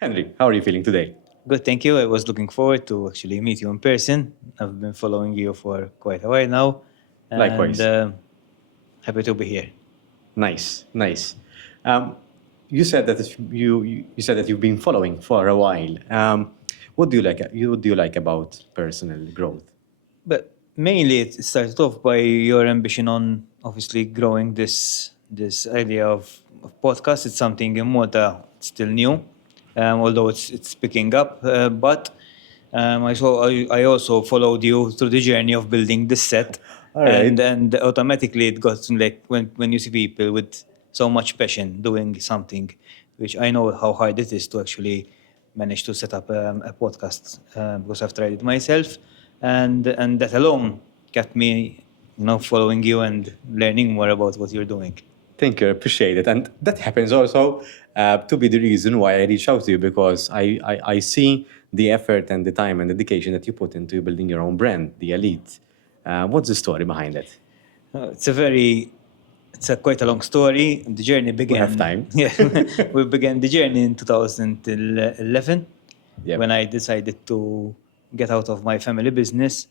Henry, how are you feeling today? Good, thank you. I was looking forward to actually meet you in person. I've been following you for quite a while now, and Likewise. happy to be here. Nice, nice. Um, you said that you said that you've been following for a while. What do you like? What do you like about personal growth? But mainly, it started off by your ambition on obviously growing this idea of podcast. It's something in Malta it's still new, although it's picking up. But I also followed you through the journey of building this set, All and right. and automatically it got like when you see people with so much passion doing something, which I know how hard it is to actually manage to set up a podcast because I've tried it myself, and that alone kept me, following you and learning more about what you're doing. Thank you. I appreciate it. And that happens also to be the reason why I reach out to you because I see the effort and the time and dedication that you put into building your own brand, the Elite. What's the story behind it? It's a very it's a quite a long story. The journey We have began. time. Yeah, we began the journey in 2011 Yep. when I decided to get out of my family business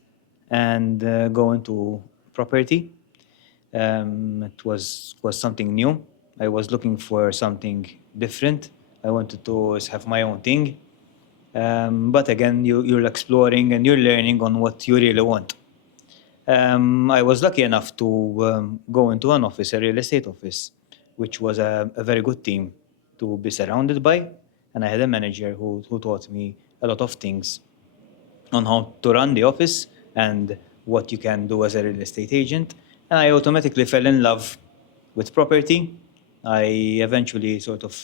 and go into property. It was something new. I was looking for something different. I wanted to have my own thing. But again, you're exploring and you're learning on what you really want. I was lucky enough to go into an office, a real estate office, which was a very good team to be surrounded by. And I had a manager who taught me a lot of things on how to run the office and what you can do as a real estate agent. And I automatically fell in love with property. I eventually sort of,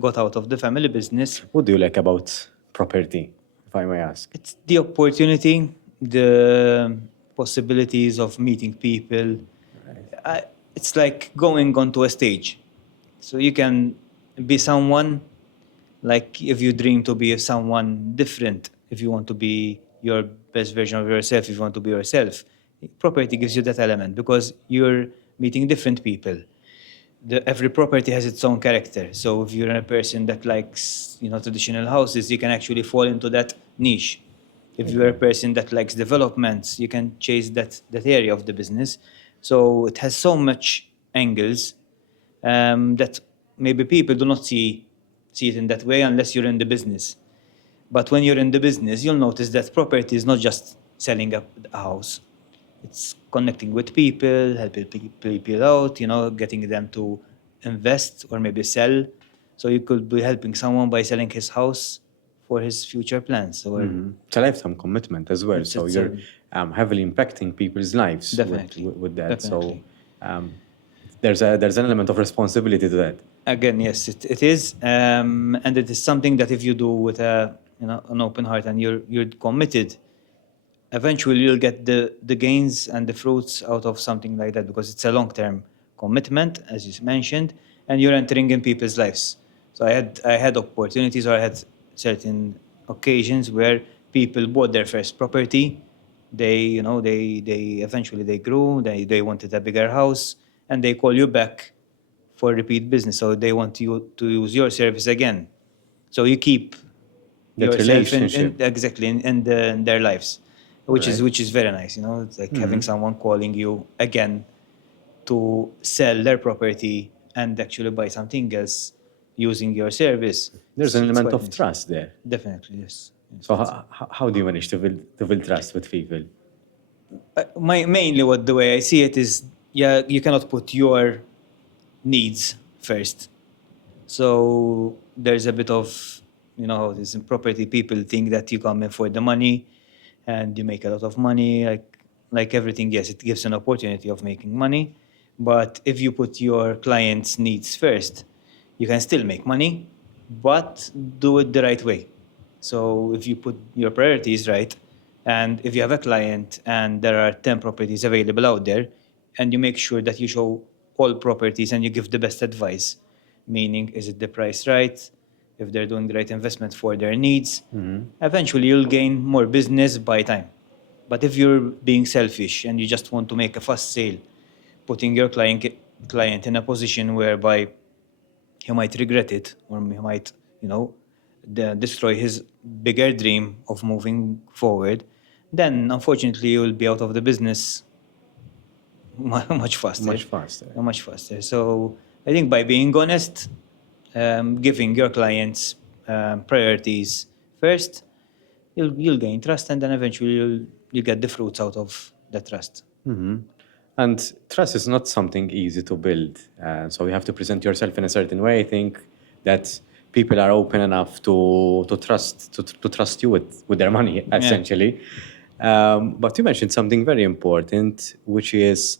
got out of the family business. What do you like about property, if I may ask? It's the opportunity, the possibilities of meeting people. It's like going onto a stage. So you can be someone, like if you dream to be someone different, if you want to be your best version of yourself, if you want to be yourself, property gives you that element because you're meeting different people. Every property has its own character. So if you're a person that likes, traditional houses, you can actually fall into that niche. If you're a person that likes developments, you can chase that area of the business. So it has so much angles that maybe people do not see it in that way unless you're in the business. But when you're in the business, you'll notice that property is not just selling a house. It's connecting with people, helping people out, getting them to invest or maybe sell. So you could be helping someone by selling his house for his future plans. Or It's a lifetime commitment as well. So it's you're heavily impacting people's lives definitely, with that. So definitely. um, there's an element of responsibility to that. Again, yes, it is, and it is something that if you do with an open heart and you're committed, eventually you'll get the gains and the fruits out of something like that because it's a long-term commitment, as you mentioned, and you're entering in people's lives. So I had opportunities, or I had certain occasions where people bought their first property. They eventually they grew. They wanted a bigger house, and they call you back for repeat business. So they want you to use your service again. So you keep That yourself relationship. exactly in their lives, All which is right. which is very nice. It's like having someone calling you again to sell their property and actually buy something else using your service. There's an It's element quite of nice. trust there. Definitely, yes. So how do you manage to build trust with people? Mainly what the way I see it is, yeah, you cannot put your needs first. So there's a bit of, how it is in property. People think that you come in for the money and you make a lot of money. Like everything, yes, it gives an opportunity of making money. But if you put your client's needs first, you can still make money, but do it the right way. So if you put your priorities right, and if you have a client and there are 10 properties available out there, and you make sure that you show all properties and you give the best advice, meaning is it the price right, if they're doing the right investment for their needs, eventually you'll gain more business by time. But if you're being selfish and you just want to make a fast sale, putting your client in a position whereby he might regret it, or he might destroy his bigger dream of moving forward, then unfortunately you will be out of the business much faster. Much faster. Much faster. So I think by being honest, giving your clients priorities first, you'll gain trust, and then eventually you'll get the fruits out of that trust. And trust is not something easy to build. So you have to present yourself in a certain way. I think that people are open enough to trust you with their money, essentially. But you mentioned something very important, which is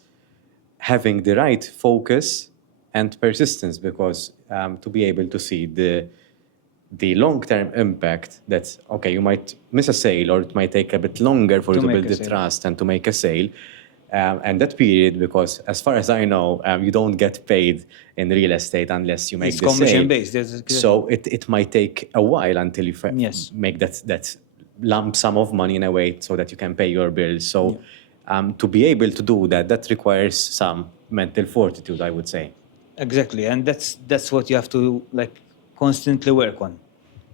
having the right focus and persistence, because to be able to see the long-term impact that, okay, you might miss a sale, or it might take a bit longer for you to make build a the sale. trust and to make a sale. And that period, because as far as I know, you don't get paid in real estate unless you make It's the sale. commission-based. There's- So it might take a while until you Yes. make that lump sum of money in a way so that you can pay your bills. So to be able to do that, that requires some mental fortitude, I would say. Exactly, and that's what you have to constantly work on.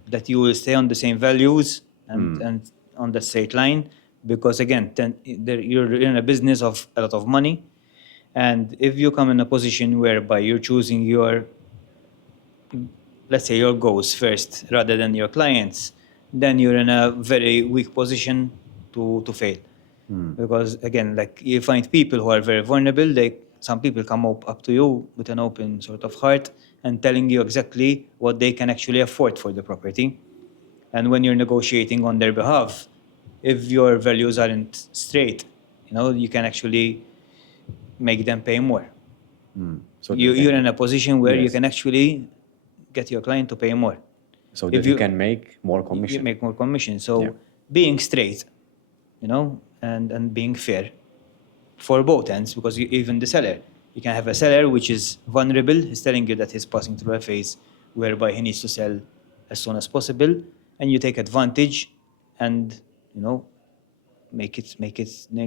That you will stay on the same values and on the straight line, because again, you're in a business of a lot of money, and if you come in a position whereby you're choosing your, let's say, your goals first rather than your clients, then you're in a very weak position to fail. Because again, you find people who are very vulnerable. Some people come up to you with an open sort of heart and telling you exactly what they can actually afford for the property. And when you're negotiating on their behalf, if your values aren't straight, you can actually make them pay more. So You're in a position where you Yes. can actually get your client to pay more. So If that you can make more commission. You make more commission. So Yeah. being straight, and being fair for both ends, because even the seller, you can have a seller which is vulnerable, he's telling you that he's passing through a phase whereby he needs to sell as soon as possible, and you take advantage and, make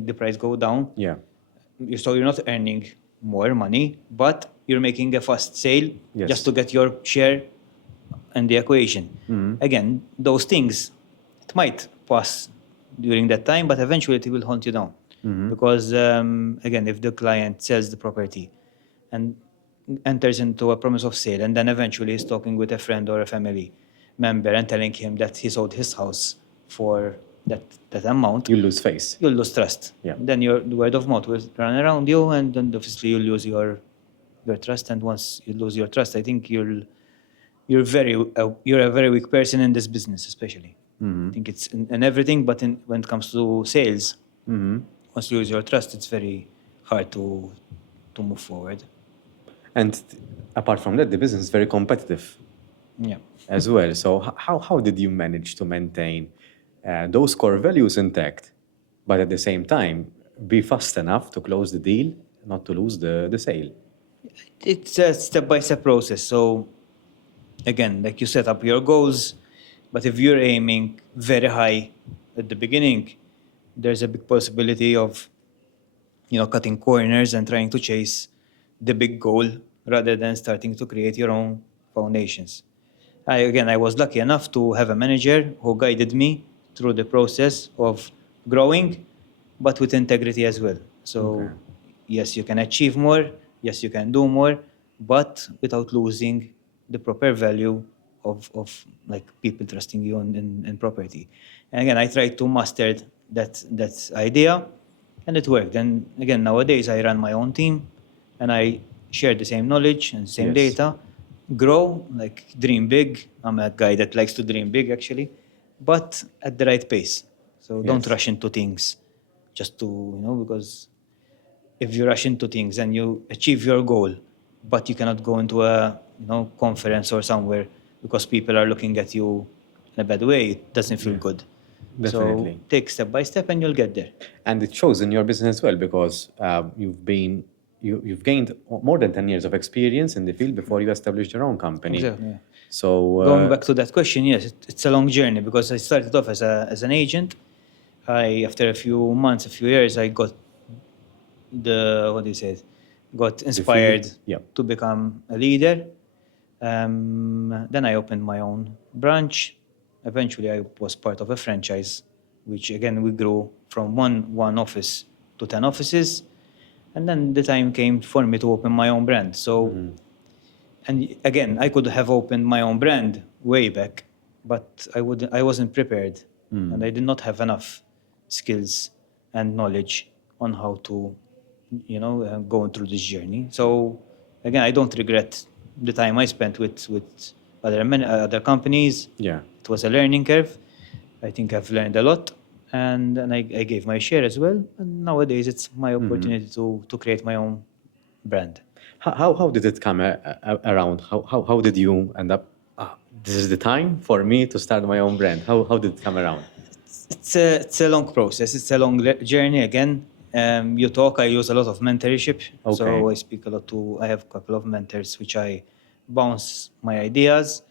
the price go down. Yeah. So you're not earning more money, but you're making a fast sale Yes. just to get your share in the equation. Again, those things, it might pass during that time, but eventually it will hunt you down. Because, again, if the client sells the property and enters into a promise of sale, and then eventually is talking with a friend or a family member and telling him that he sold his house for that amount, You lose face. you'll lose trust. Yeah. Then the word of mouth will run around you, and then obviously you'll lose your trust. And once you lose your trust, I think you're a very weak person in this business, especially. I think it's in everything, but when it comes to sales, once you lose your trust, it's very hard to move forward. And apart from that, the business is very competitive Yeah. as well. So how did you manage to maintain those core values intact, but at the same time be fast enough to close the deal, not to lose the sale? It's a step-by-step process. So again, you set up your goals, but if you're aiming very high at the beginning, there's a big possibility of cutting corners and trying to chase the big goal rather than starting to create your own foundations. I was lucky enough to have a manager who guided me through the process of growing, but with integrity as well. So Okay. yes, you can achieve more, yes, you can do more, but without losing the proper value of people trusting you in property. And again, I tried to master that idea, and it worked. And again, nowadays I run my own team, and I share the same knowledge and same Yes. data, grow, dream big. I'm a guy that likes to dream big, actually, but at the right pace. So don't Yes. rush into things just to, because if you rush into things and you achieve your goal, but you cannot go into a conference or somewhere because people are looking at you in a bad way, it doesn't feel good. Definitely. So take step by step and you'll get there. And it shows in your business as well, because you've gained more than 10 years of experience in the field before you established your own company. Exactly, yeah. So Going back to that question, yes, it's a long journey, because I started off as an agent. After a few months, a few years, I got got inspired Yeah. to become a leader. Then I opened my own branch. Eventually, I was part of a franchise, which again we grew from one office to 10 offices. And then the time came for me to open my own brand. So, and again, I could have opened my own brand way back, but I wasn't prepared, and I did not have enough skills and knowledge on how to, go through this journey. So, again, I don't regret the time I spent with other companies. Yeah. It was a learning curve. I think I've learned a lot, and I gave my share as well. And nowadays, it's my opportunity to create my own brand. How did it come around? How did you end up? This is the time for me to start my own brand. How did it come around? It's a long process. It's a long journey. Again, I use a lot of mentorship. So Okay. I speak a lot I have a couple of mentors which I bounce my ideas,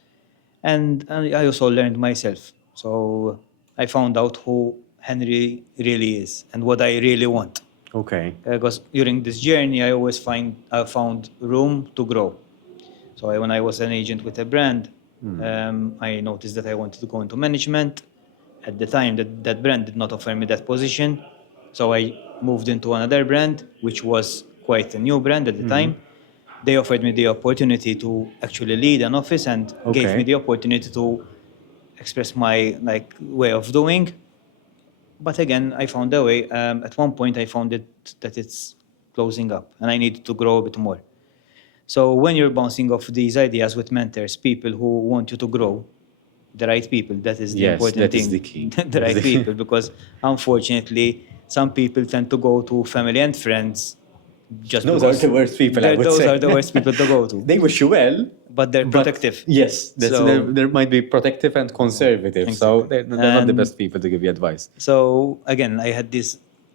and I also learned myself. So I found out who Henry really is and what I really want. Okay. Because during this journey, I found room to grow. So when I was an agent with a brand, I noticed that I wanted to go into management. At the time, that brand did not offer me that position. So I moved into another brand, which was quite a new brand at the time. They offered me the opportunity to actually lead an office and gave me Okay. the opportunity to express my way of doing. But again, I found a way. At one point, I found that it's closing up, and I needed to grow a bit more. So when you're bouncing off these ideas with mentors, people who want you to grow, the right people, that is the Yes, important that is thing. the key. The That is right the key. people, because unfortunately, some people tend to go to family and friends just Those are because the worst people, I would those say. are the worst people to go to. They wish you well, But they're protective. yes, So- there might be protective and conservative. So Exactly. they're not the And- best people to give you advice. So again, I had this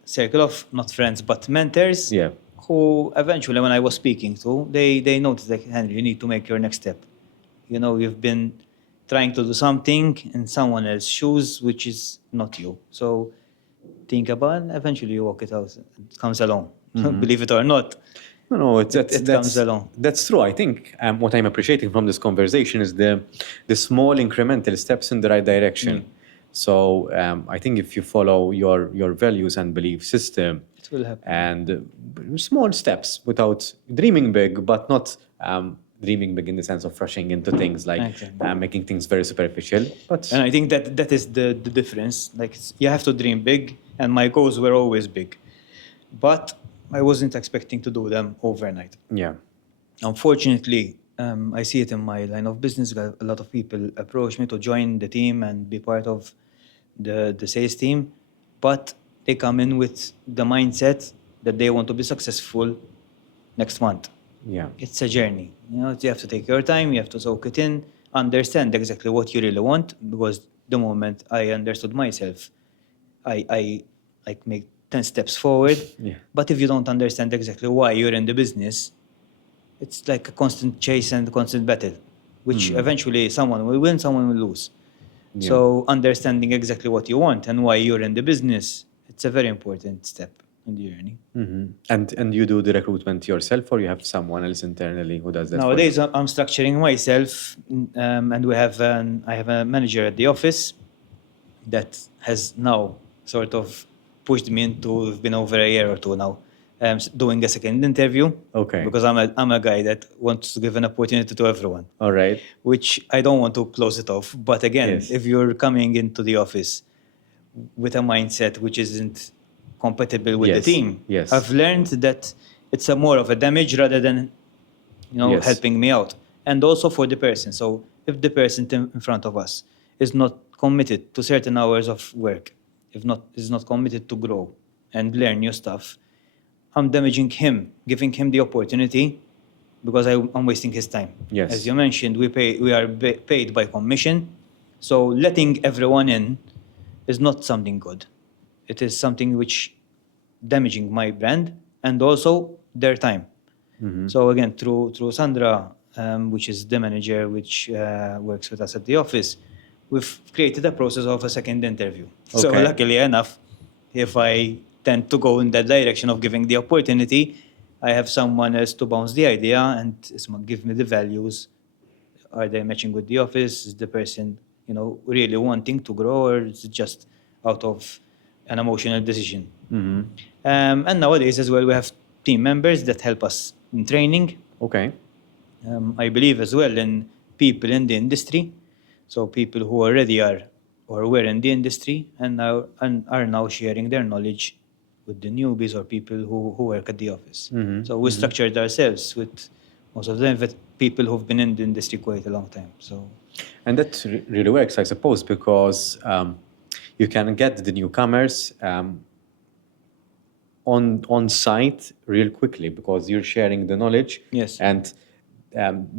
circle of not friends but mentors. Yeah. Who eventually, when I was speaking to, they noticed like, Henry, you need to make your next step. You've been trying to do something in someone else's shoes, which is not you. So think about it, eventually you walk it out. It comes along. Believe it or not. No, It comes along. that's true. I think what I'm appreciating from this conversation is the small incremental steps in the right direction. So I think if you follow your values and belief system, It will happen. and small steps without dreaming big, but not dreaming big in the sense of rushing into things like Exactly. making things very superficial. But And I think that is the difference. Like you have to dream big, and my goals were always big, but I wasn't expecting to do them overnight. yeah, Unfortunately, I see it in my line of business. A lot of people approach me to join the team and be part of the sales team, but they come in with the mindset that they want to be successful next month. yeah, It's a journey. You have to take your time, you have to soak it in, understand exactly what you really want, because the moment I understood myself, I like make 10 steps forward. Yeah. But if you don't understand exactly why you're in the business, it's like a constant chase and a constant battle, which eventually someone will win, someone will lose. Yeah. So understanding exactly what you want and why you're in the business, it's a very important step in the journey. and you do the recruitment yourself, or you have someone else internally who does that? for you? Nowadays, I'm structuring myself, and I have a manager at the office that has now sort of pushed me into. We've been over a year or two now, doing a second interview. Okay. Because I'm a guy that wants to give an opportunity to everyone, All right. which I don't want to close it off. But again, Yes. if you're coming into the office with a mindset which isn't compatible with Yes, the team, yes. I've learned that it's a more of a damage rather than Yes. helping me out, and also for the person. So if the person in front of us is not committed to certain hours of work, is not committed to grow and learn new stuff, I'm damaging him, giving him the opportunity because I'm wasting his time. Yes. As you mentioned, we are paid by commission, so letting everyone in is not something good. It is something which damaging my brand and also their time. So again, through Sandra, which is the manager which works with us at the office, we've created a process of a second interview. So Okay. luckily enough, if I tend to go in that direction of giving the opportunity, I have someone else to bounce the idea and give me the values are they matching with the office? Is the person, really wanting to grow, or is it just out of an emotional decision? And nowadays as well, we have team members that help us in training. Okay. I believe as well in people in the industry, so people who already are or were in the industry and are now sharing their knowledge with the newbies or people who work at the office. So we structured ourselves with most of them with people who've been in the industry quite a long time. So And that really works, I suppose, because you can get the newcomers on site real quickly because you're sharing the knowledge. Yes. And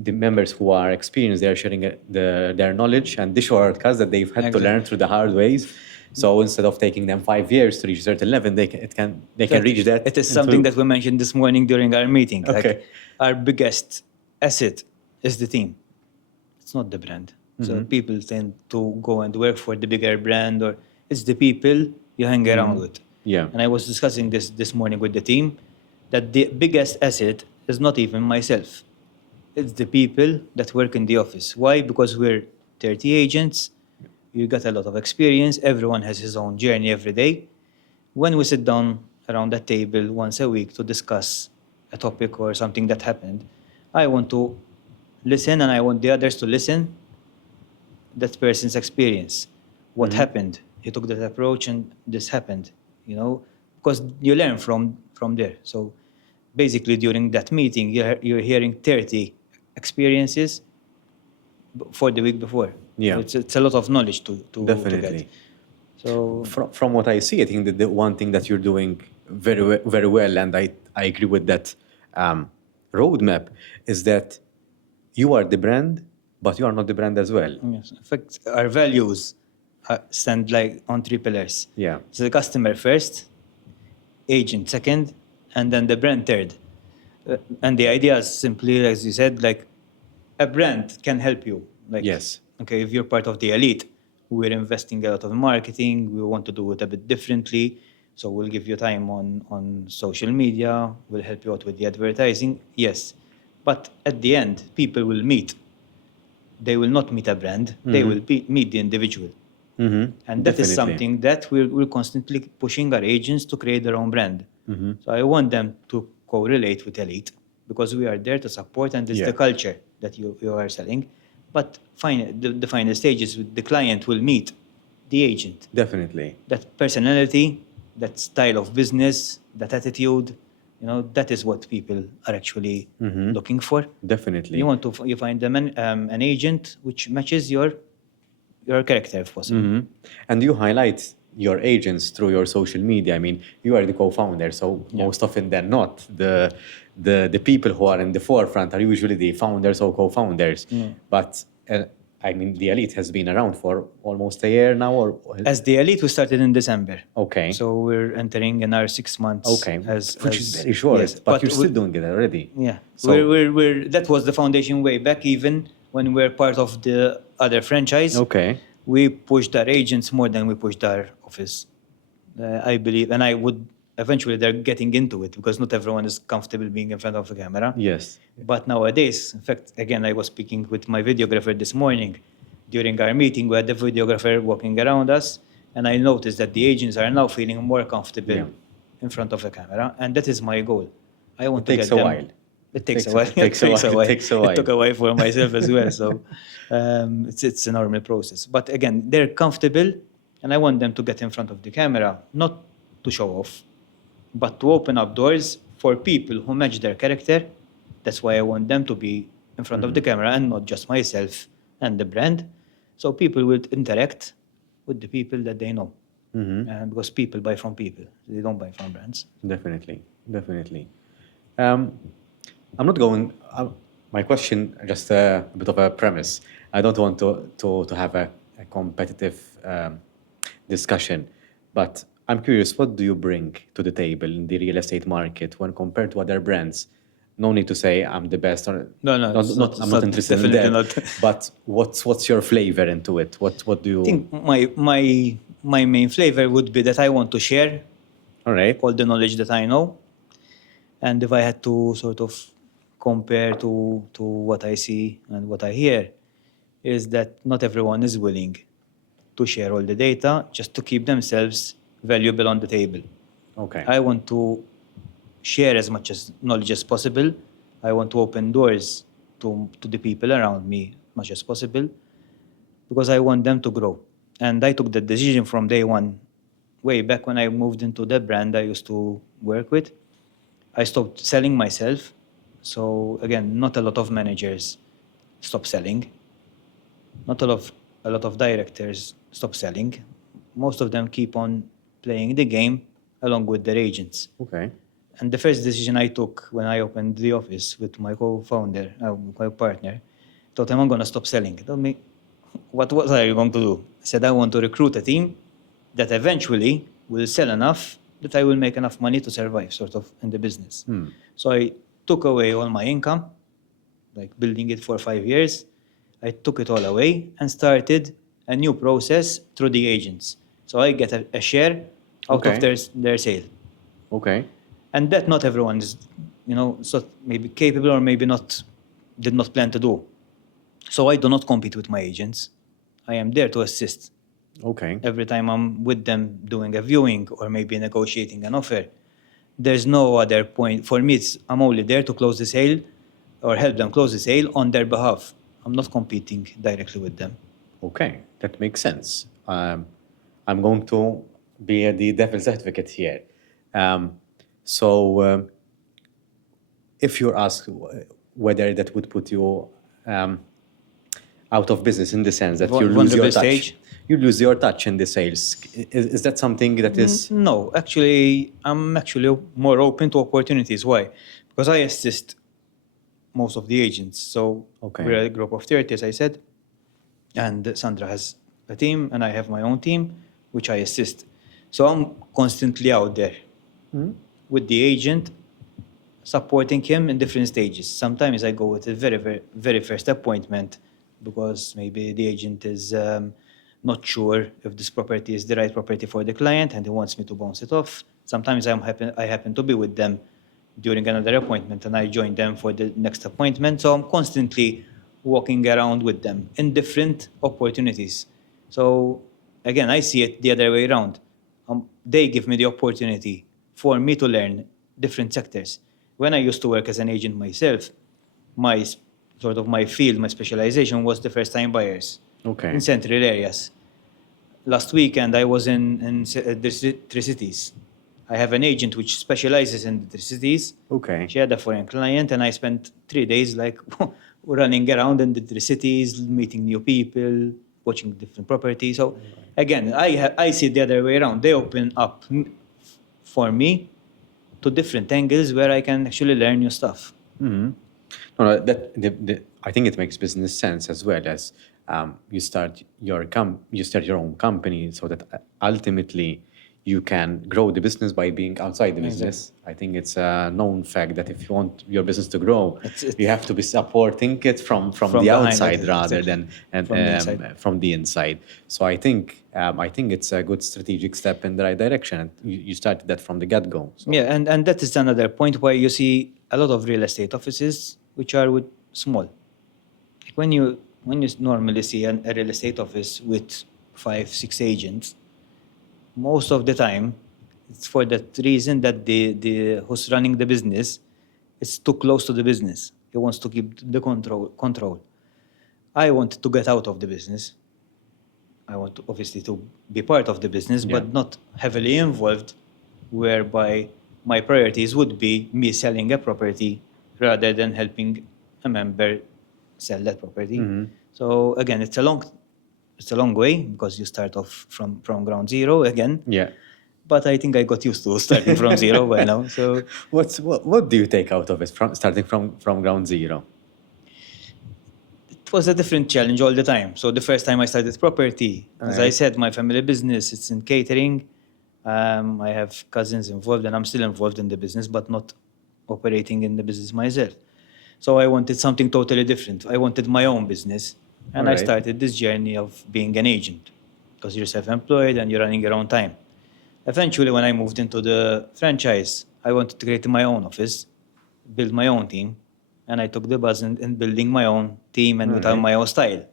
the members who are experienced, they are sharing their knowledge and the shortcuts that they've had to Exactly. learn through the hard ways. So instead of taking them 5 years to reach a certain level, they can reach that. It is in something two. that we mentioned this morning during our meeting. Okay. Like our biggest asset is the team. It's not the brand. So people tend to go and work for the bigger brand, or it's the people you hang around with. Yeah. And I was discussing this morning with the team that the biggest asset is not even myself. It's the people that work in the office. Why? Because we're 30 agents. You got a lot of experience. Everyone has his own journey every day. When we sit down around that table once a week to discuss a topic or something that happened, I want to listen and I want the others to listen that person's experience. What happened? He took that approach and this happened, because you learn from there. So basically during that meeting, you're hearing 30 experiences for the week before. Yeah. It's a lot of knowledge to Definitely. get. So From what I see, I think that the one thing that you're doing very well, and I agree with that roadmap, is that you are the brand, but you are not the brand as well. yes, in fact, our values stand like on 3 pillars. Yeah. So the customer first, agent second, and then the brand third. And the idea is simply, as you said, like a brand can help you. Like, Yes. okay, if you're part of the elite, we're investing a lot of marketing. We want to do it a bit differently. So we'll give you time on social media. We'll help you out with the advertising. Yes. But at the end, people will meet. They will not meet a brand. They will meet the individual. And that is Definitely. something that we're constantly pushing our agents to create their own brand. So I want them to correlate with elite because we are there to support, and it's Yeah. the culture that you are selling. But the final stage is the client will meet the agent. Definitely. That personality, that style of business, that attitude, that is what people are actually looking for. Definitely. You find them an agent which matches your character if possible. And you highlight your agents through your social media. I mean, you are the co-founder, so most often than not, the people who are in the forefront are usually the founders or co-founders. But I mean, the elite has been around for almost a year now, or As the elite, we started in December. okay, So we're entering in our 6 months. okay, which is very short, yes, but you're still we- doing it already. Yeah. So That was the foundation way back, even when we're part of the other franchise. okay, We pushed our agents more than we pushed our office. I believe, and I would eventually they're getting into it because not everyone is comfortable being in front of the camera. yes, But nowadays, in fact, again, I was speaking with my videographer this morning. During our meeting, we had the videographer walking around us, and I noticed that the agents are now feeling more comfortable Yeah. in front of the camera, and that is my goal. I want It to takes get a them. while. It takes a Takes a- while. it takes a while. It takes a while. It took a while for myself as well. So it's a normal process. But again, they're comfortable, and I want them to get in front of the camera, not to show off, but to open up doors for people who match their character. That's why I want them to be in front of the camera and not just myself and the brand. So people will interact with the people that they know. And because people buy from people, they don't buy from brands. Definitely, definitely. I'm not going. My question, just a bit of a premise. I don't want to have a competitive discussion, but I'm curious. What do you bring to the table in the real estate market when compared to other brands? No need to say I'm the best, or No, I'm not interested in definitely that. not. But what's your flavor into it? What do you? I think my main flavor would be that I want to share All right. all the knowledge that I know. And if I had to sort of compare to what I see and what I hear, is that not everyone is willing to share all the data just to keep themselves valuable on the table. Okay. I want to share as much as knowledge as possible. I want to open doors to the people around me as much as possible because I want them to grow. And I took the decision from day one, way back when I moved into the brand I used to work with. I stopped selling myself. So again, not a lot of managers stop selling. Not a lot of directors stop selling. Most of them keep on playing the game along with their agents. Okay. And the first decision I took when I opened the office with my co-founder, my partner, told him I'm going to stop selling. He told me, what are you going to do? I said, I want to recruit a team that eventually will sell enough that I will make enough money to survive sort of in the business. So I took away all my income, like building it for 5 years. I took it all away and started a new process through the agents. So I get a share out of Okay. their sale. Okay. And that not everyone is, so maybe capable or maybe not, did not plan to do. So I do not compete with my agents. I am there to assist. Okay. Every time I'm with them doing a viewing or maybe negotiating an offer, there's no other point. For me, I'm only there to close the sale or help them close the sale on their behalf. I'm not competing directly with them. Okay, that makes sense. I'm going to be the devil's advocate here. So, if you're asked whether that would put you out of business in the sense that you lose your Vulnerable touch, stage? you lose your touch in the sales. Is that something that is No, actually, I'm actually more open to opportunities. Why? Because I assist most of the agents. So Okay. we're a group of 30, as I said, and Sandra has a team, and I have my own team, which I assist. So I'm constantly out there with the agent, supporting him in different stages. Sometimes I go with the very, very, very first appointment because maybe the agent is not sure if this property is the right property for the client and he wants me to bounce it off. Sometimes I happen to be with them during another appointment and I join them for the next appointment. So I'm constantly walking around with them in different opportunities. So again, I see it the other way around. They give me the opportunity for me to learn different sectors. When I used to work as an agent myself, my my field, my specialization was the first-time buyers Okay. in central areas. Last weekend, I was in the cities. I have an agent which specializes in the cities. Okay. She had a foreign client, and I spent 3 days like running around in the cities, meeting new people, watching different properties. So again, I see it the other way around. They open up for me to different angles where I can actually learn new stuff. No, I think it makes business sense as well as you start your own company so that ultimately you can grow the business by being outside the business. I think it's a known fact that if you want your business to grow, It's- you have to be supporting it from From the behind, outside rather exactly. than From the inside. from the inside. So I think it's a good strategic step in the right direction. And you started that from the get-go. So. Yeah, and that is another point where you see a lot of real estate offices which are with small. Like when you normally see a real estate office with 5, 6 agents, most of the time it's for that reason that the who's running the business is too close to the business. He wants to keep the control. I want to get out of the business. I want to, obviously to be part of the business, Yeah. but not heavily involved, whereby my priorities would be me selling a property rather than helping a member sell that property. So again, it's a long way because you start off from ground zero again. Yeah. But I think I got used to starting from zero by now. So What do you take out of it from starting from ground zero? it was a different challenge all the time. So the first time I started property, as I Alright. said, my family business, it's in catering. I have cousins involved and I'm still involved in the business, but not operating in the business myself. So I wanted something totally different. I wanted my own business. And I Alright. started this journey of being an agent because you're self-employed and you're running your own time. Eventually, when I moved into the franchise, I wanted to create my own office, build my own team, and I took the buzz in building my own team and with Alright. my own style.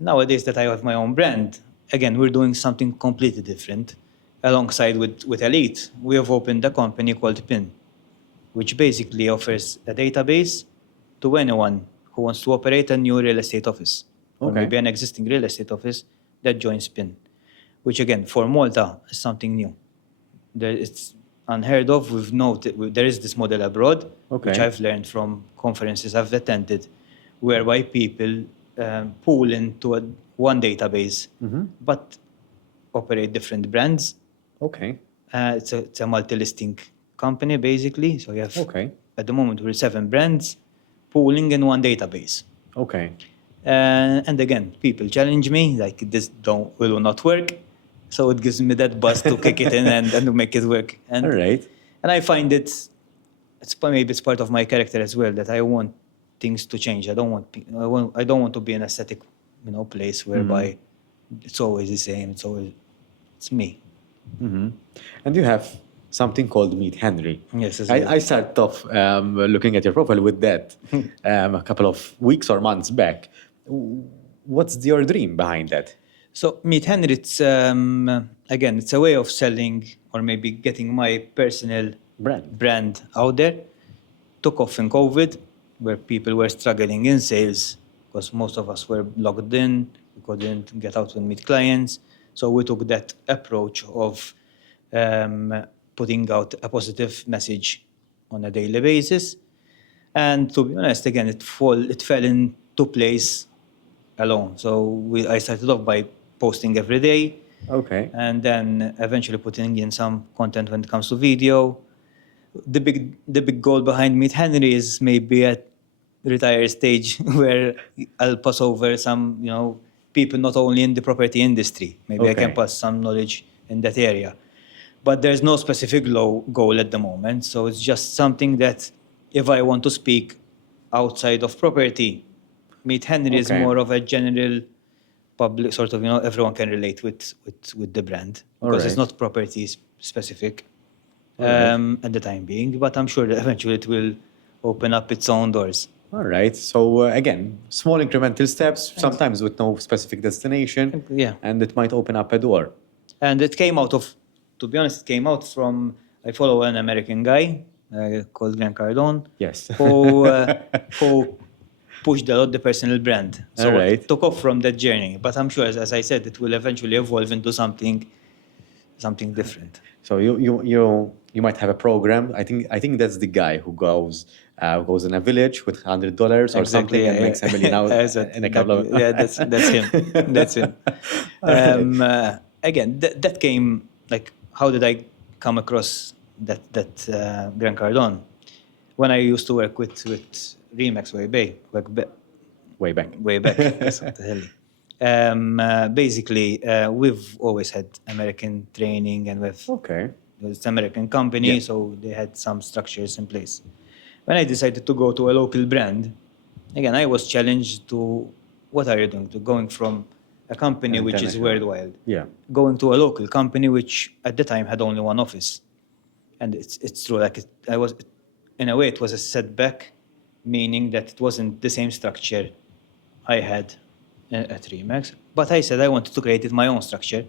Nowadays that I have my own brand, again, we're doing something completely different. Alongside with Elite, we have opened a company called PIN, which basically offers a database to anyone who wants to operate a new real estate office, or Okay. maybe an existing real estate office that joins PIN, which again, for Malta, is something new. It's unheard of. There is this model abroad, which Okay. I've learned from conferences I've attended, whereby people pool into one database, but operate different brands. Okay. It's a multi-listing company, basically. So you have, Okay. at the moment, we're 7 brands pooling in one database. Okay. And again, people challenge me, like this will not work. So it gives me that buzz to kick it in and make it work. And, All right. and I find maybe it's part of my character as well, that I want things to change. I don't want to be in a static, place whereby it's always the same. It's me. And you have something called Meet Henry. Yes, as well. I started off looking at your profile with that a couple of weeks or months back. What's your dream behind that? So Meet Henry, it's again, it's a way of selling or maybe getting my personal brand out there. Took off in COVID, where people were struggling in sales because most of us were logged in, we couldn't get out and meet clients. So we took that approach of putting out a positive message on a daily basis. And to be honest, again, it fell into place alone. So I started off by posting every day, Okay. and then eventually putting in some content when it comes to video. The big goal behind Meet Henry is maybe at retire stage where I'll pass over some people not only in the property industry. Maybe I can Okay. pass some knowledge in that area. But there's no specific goal at the moment. So it's just something that if I want to speak outside of property, Meet Henry is Okay. more of a general public sort of, everyone can relate with the brand because it's Alright. not property specific Alright. at the time being, but I'm sure that eventually it will open up its own doors. All right. So again, small incremental steps, sometimes with no specific destination. Yeah. And it might open up a door. And it came out of, to be honest, it came out from, I follow an American guy called Grant Cardone. Yes. Who pushed a lot the personal brand. So Alright. it took off from that journey. But I'm sure, as I said, it will eventually evolve into something different. So you might have a program. I think that's the guy who goes in a village with $100 or something and makes $1 million out in a couple of. Yeah, that's him. That's him. Again, that came like, how did I come across that Grant Cardone? When I used to work with Remax Way back. Yes, what the hell. Basically, we've always had American training, and Okay. it's an American company, Yeah. so they had some structures in place. When I decided to go to a local brand, again, I was challenged to, what are you doing? To going from a company which is International. worldwide, Yeah. going to a local company which at the time had only one office. And it's true, like in a way, it was a setback, meaning that it wasn't the same structure I had at Remax. But I said I wanted to create my own structure.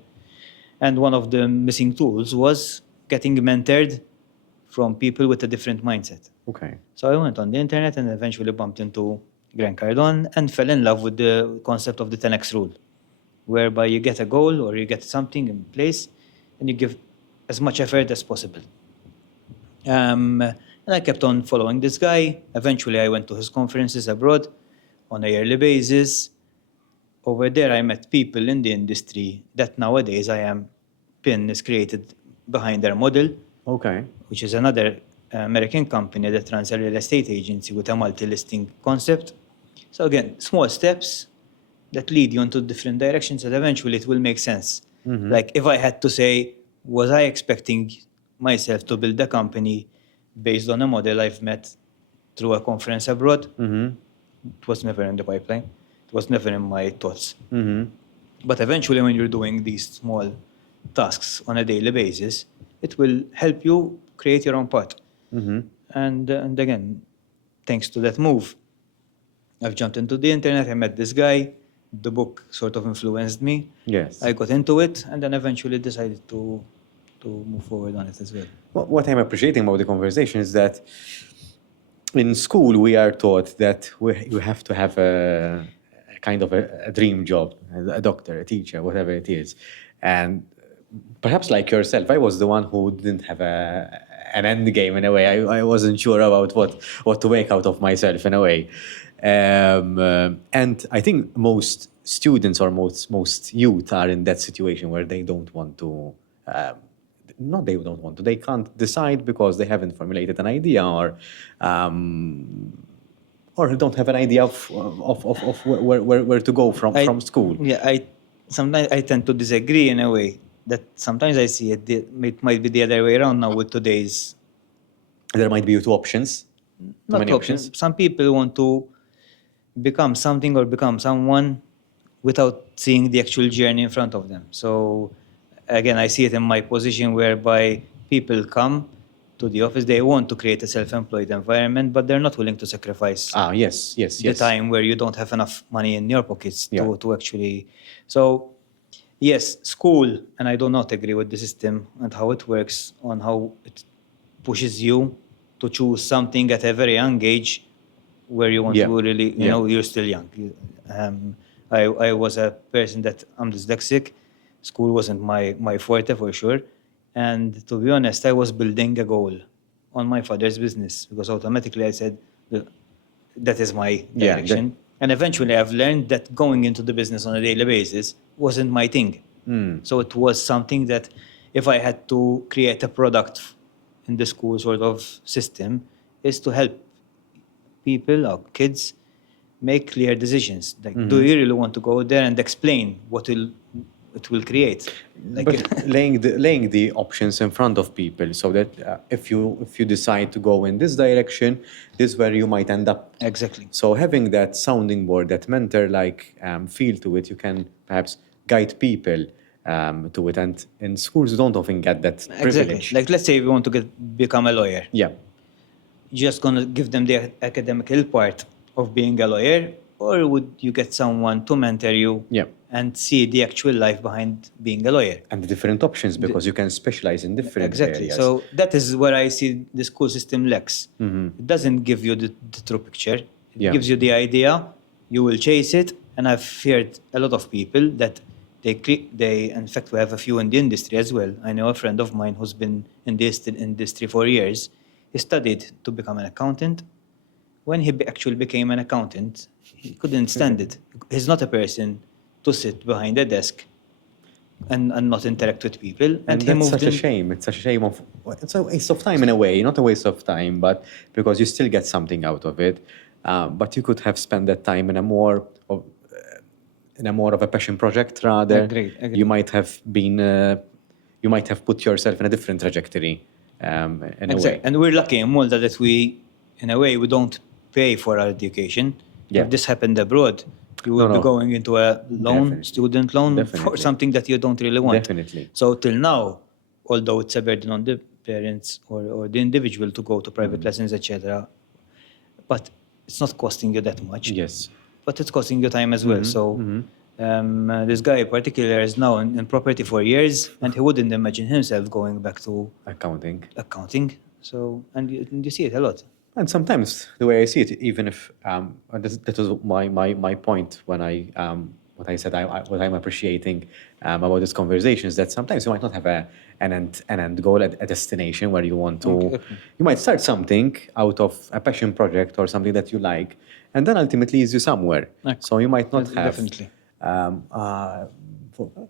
And one of the missing tools was getting mentored from people with a different mindset. Okay. So I went on the internet and eventually bumped into Grant Cardone and fell in love with the concept of the 10x rule, whereby you get a goal or you get something in place and you give as much effort as possible. And I kept on following this guy. Eventually, I went to his conferences abroad on a yearly basis. Over there, I met people in the industry that nowadays PIN is created behind their model, Okay. which is another American company that runs a real estate agency with a multi-listing concept. So again, small steps that lead you into different directions, and eventually it will make sense. Like if I had to say, was I expecting myself to build a company based on a model I've met through a conference abroad? It was never in the pipeline. It was never in my thoughts. But eventually, when you're doing these small tasks on a daily basis, it will help you create your own path. And again, thanks to that move, I've jumped into the internet. I met this guy. the book sort of influenced me. Yes. I got into it and then eventually decided to move forward on it as well. What I'm appreciating about the conversation is that in school we are taught that you have to have a kind of a dream job, a doctor, a teacher, whatever it is. And perhaps like yourself, I was the one who didn't have an end game in a way. I wasn't sure about what to make out of myself in a way. And I think most students or most youth are in that situation where they don't want to not they don't want to, they can't decide because they haven't formulated an idea or don't have an idea of where to go from school. Yeah, sometimes I tend to disagree in a way that sometimes I see it might be the other way around now with today's. There might be two options. Too Not many options. options. Some people want to become something or become someone without seeing the actual journey in front of them. So again, I see it in my position whereby people come to the office, they want to create a self-employed environment, but they're not willing to sacrifice Yes. the time where you don't have enough money in your pockets Yeah. to actually. So yes, school, and I do not agree with the system and how it works on how it pushes you to choose something at a very young age where you want Yeah. to really, Yeah. you're still young. I was a person that I'm dyslexic. School wasn't my forte for sure. And to be honest, I was building a goal on my father's business because automatically I said, that is my Yeah, direction. And eventually I've learned that going into the business on a daily basis wasn't my thing. So it was something that if I had to create a product in the school sort of system is to help people or kids make clear decisions. Like, do you really want to go there and explain what it will create? Like, But laying the options in front of people so that if you decide to go in this direction, this is where you might end up. exactly. So having that sounding board, that mentor-like feel to it, you can perhaps guide people to it. And in schools, you don't often get that Exactly. privilege. Like, let's say we want to become a lawyer. Yeah. You're just going to give them the academical part of being a lawyer, or would you get someone to mentor you Yeah. and see the actual life behind being a lawyer? And the different options because you can specialize in different Exactly. areas. So that is where I see the school system lacks. It doesn't give you the true picture. It Yeah. gives you the idea. You will chase it. And I've heard a lot of people that they in fact, we have a few in the industry as well. I know a friend of mine who's been in this industry for years. He studied to become an accountant. When he actually became an accountant, he couldn't stand it. He's not a person to sit behind a desk and not interact with people. And he that's moved such a in. shame. It's such a shame of. It's a waste of time in a way, not a waste of time, but because you still get something out of it. But you could have spent that time in a more of a passion project rather. Agreed. You might have been. You might have put yourself in a different trajectory. In a way. And we're lucky in Malta that in a way, we don't pay for our education. Yeah. If this happened abroad, you will No, be no. going into a loan, Definitely. student loan, for Definitely. something that you don't really want. Definitely. So till now, although it's a burden on the parents or the individual to go to private lessons, etc., but it's not costing you that much. Yes. But it's costing you time as well. So this guy in particular is now in property for years, and he wouldn't imagine himself going back to Accounting. So, and you see it a lot. And sometimes the way I see it, even if that was my point when what I said, what I'm appreciating about this conversation is that sometimes you might not have an end goal, a destination where you want to. Okay. You might start something out of a passion project or something that you like, and then ultimately leads you somewhere. Okay. So you might not have. Definitely.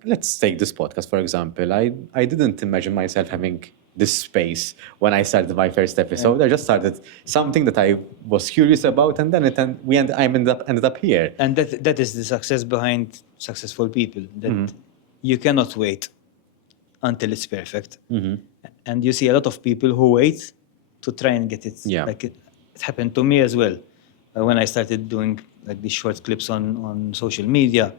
Let's take this podcast for example. I didn't imagine myself having this space when I started my first episode. I just started something that I was curious about, and then I ended up here. And that is the success behind successful people. That you cannot wait until it's perfect. And you see a lot of people who wait to try and get it. Yeah. Like it happened to me as well. When I started doing like these short clips on social media,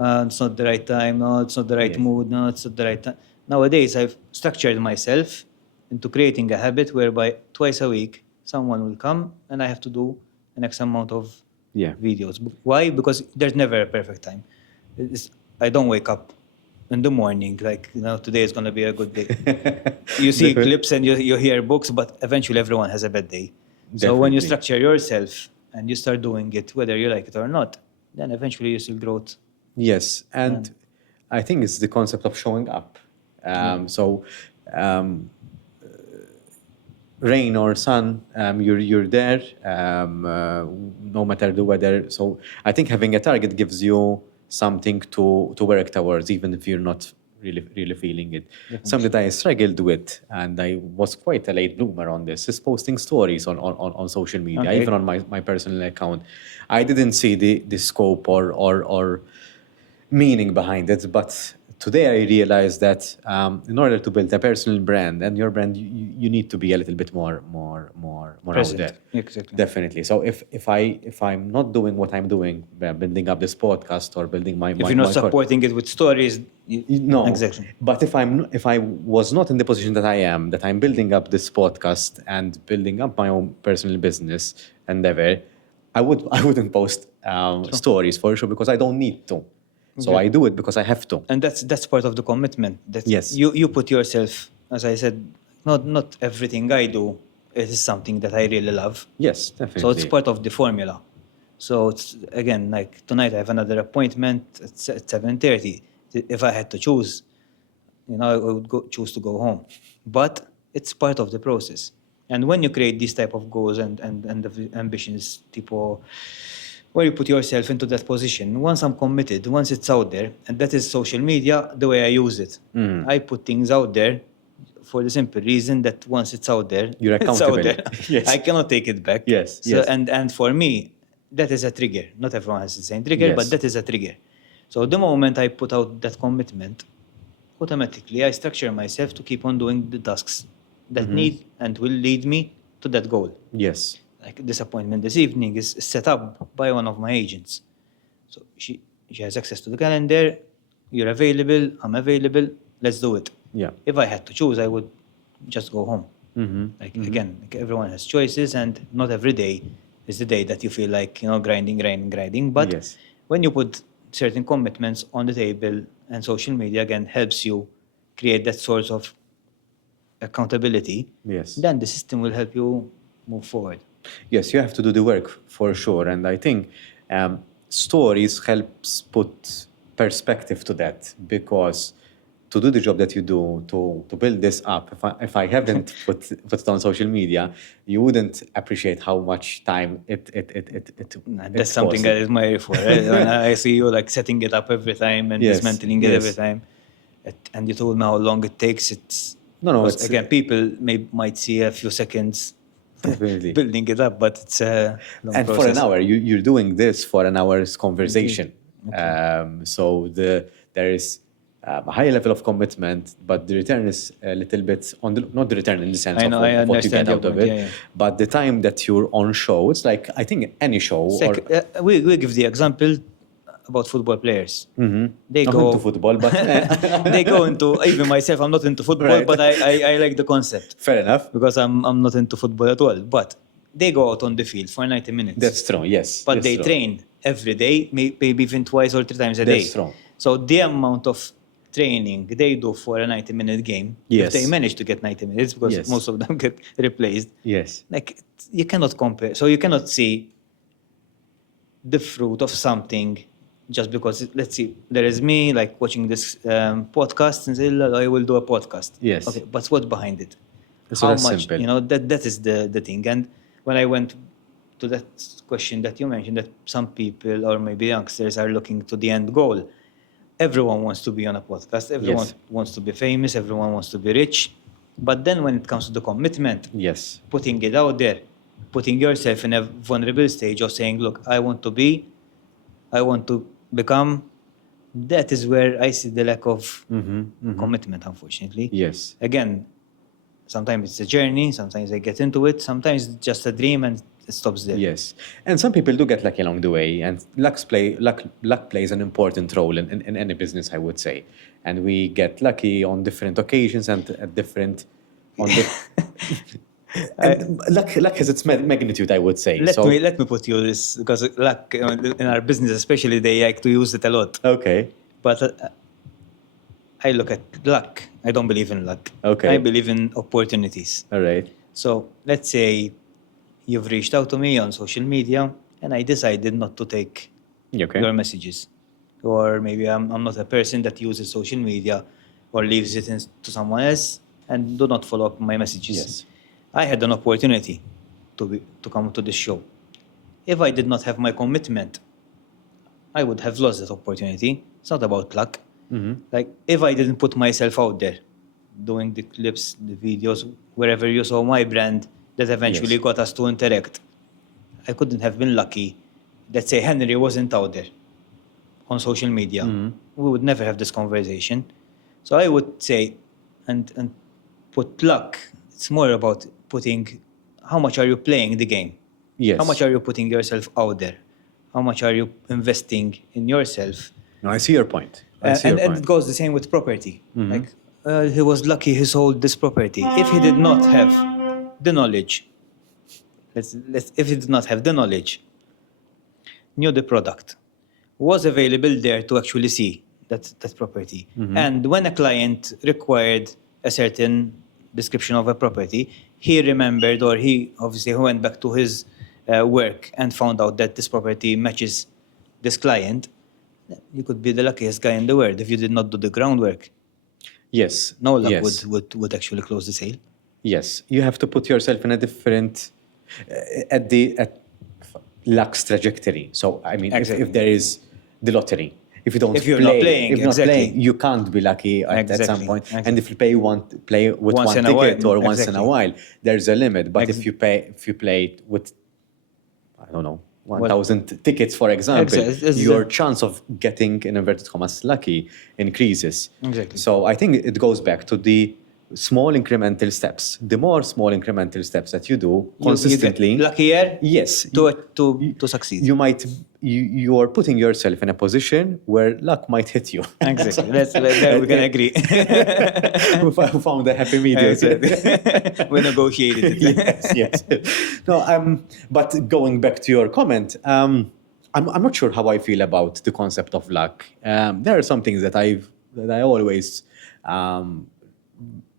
it's not the right time. No, it's not the right Yes. mood. No, it's not the right time. Nowadays, I've structured myself into creating a habit whereby twice a week someone will come and I have to do an X amount of Yeah. videos. Why? Because there's never a perfect time. I don't wake up in the morning like, today is going to be a good day. You see Definitely. clips and you hear books, but eventually everyone has a bad day. So when you Definitely. structure yourself and you start doing it, whether you like it or not, then eventually you see growth. Yes, and I think it's the concept of showing up. So, rain or sun, you're there, no matter the weather. So I think having a target gives you something to work towards, even if you're not really feeling it. Something that I struggled with, and I was quite a late bloomer on this, is posting stories on social media, Okay. even on my personal account. I didn't see the scope or meaning behind it, but today I realized that in order to build a personal brand and your brand, you need to be a little bit more out Present. there. Exactly. Definitely. So if I'm not doing what I'm doing, building up this podcast or building my If you're not supporting it with stories, no. Exactly. But if I was not in the position that I am, that I'm building up this podcast and building up my own personal business endeavor, I wouldn't post stories for sure because I don't need to. So I do it because I have to. And that's part of the commitment. That Yes. you put yourself, as I said, not everything I do is something that I really love. Yes, definitely. So it's part of the formula. So it's again like tonight I have another appointment at 7:30. If I had to choose, I would choose to go home. But it's part of the process. And when you create these type of goals and the ambitions, tipo, where you put yourself into that position, once I'm committed, once it's out there, and that is social media, the way I use it. I put things out there for the simple reason that once it's out there, You're it's out accountable. there. Yes. I cannot take it back. Yes, So, yes. And for me, that is a trigger. Not everyone has the same trigger, Yes. but that is a trigger. So the moment I put out that commitment, automatically I structure myself to keep on doing the tasks that need and will lead me to that goal. Yes. Like this appointment this evening is set up by one of my agents. So she has access to the calendar, you're available, I'm available, let's do it. Yeah. If I had to choose, I would just go home. Again, like everyone has choices and not every day is the day that you feel like, grinding. But Yes. when you put certain commitments on the table and social media again helps you create that source of accountability, Yes. then the system will help you move forward. Yes, you have to do the work for sure, and I think stories helps put perspective to that because to do the job that you do to build this up, if I haven't put it on social media, you wouldn't appreciate how much time it That's something I admire for. Right? When I see you like setting it up every time and Yes, dismantling it every yes. time, and you told me how long it takes. It's No, because, it's again, people might see a few seconds definitely. building it up, but it's a long And process. for an hour, you're doing this for an hour's conversation. So there is a high level of commitment, but the return is a little bit not the return in the sense I know, of I what you get understand your out of point, it, yeah. but the time that you're on show, it's like I think any show We give the example about football players. They not go into football, but they go into, even myself, I'm not into football, Right. but I like the concept. fair enough. Because I'm not into football at all. But they go out on the field for 90 minutes. That's true. Yes, But that's they true. train every day, maybe even twice or 3 times a day. That's true. So the amount of training they do for a 90-minute game, Yes. if they manage to get 90 minutes, because Yes. most of them get replaced, Yes. like you cannot compare. So you cannot see the fruit of something just because, let's see, there is me like watching this podcast and say, I will do a podcast. Yes. Okay, but what's behind it? It's How not much, simple. that is the thing. And when I went to that question that you mentioned, that some people or maybe youngsters are looking to the end goal, everyone wants to be on a podcast, everyone Yes. wants to be famous, everyone wants to be rich. But then when it comes to the commitment, Yes. putting it out there, putting yourself in a vulnerable stage of saying, look, I want to become, that is where I see the lack of commitment, unfortunately. Yes. Again, sometimes it's a journey, sometimes I get into it, sometimes it's just a dream and it stops there. Yes, and some people do get lucky along the way, and luck plays an important role in any business, I would say. And we get lucky on different occasions and at different. And luck has its magnitude, I would say. Let me put you this, because luck, in our business especially, they like to use it a lot. Okay. But I look at luck. I don't believe in luck. Okay. I believe in opportunities. All right. So let's say you've reached out to me on social media and I decided not to take Okay. your messages. Or maybe I'm not a person that uses social media or leaves it to someone else and do not follow up my messages. Yes. I had an opportunity to come to this show. If I did not have my commitment, I would have lost that opportunity. It's not about luck. Like, if I didn't put myself out there, doing the clips, the videos, wherever you saw my brand that eventually Yes. got us to interact, I couldn't have been lucky. Let's say Henry wasn't out there on social media. We would never have this conversation. So I would say, and put luck, it's more about putting, how much are you playing the game? Yes. How much are you putting yourself out there? How much are you investing in yourself? No, I see your point. I see your And point. it goes the same with property. Like, he was lucky he sold this property. If he did not have the knowledge, if he did not have the knowledge, knew the product, was available there to actually see that property. And when a client required a certain description of a property, he remembered, or he obviously went back to his work and found out that this property matches this client. You could be the luckiest guy in the world if you did not do the groundwork. Yes. No luck Yes. would actually close the sale. Yes, you have to put yourself in a different at luck's trajectory. So I mean, Exactly. if there is the lottery, if you don't If you're play, not playing, if you're not exactly. playing, you can't be lucky at some Exactly, point. exactly. And if you play with Once one in a while, ticket or once in a exactly. while, there's a limit. But Ex- if you play with, I don't know, 1,000 tickets, for example, It's your chance of getting, in inverted commas, lucky increases. Exactly. So I think it goes back to the small incremental steps. The more small incremental steps that you do consistently, you get luckier yes, to succeed. you are putting yourself in a position where luck might hit you. Exactly. There we can agree. We found a happy medium. Exactly. We negotiated it. yes. No, but going back to your comment, I'm not sure how I feel about the concept of luck. There are some things that I always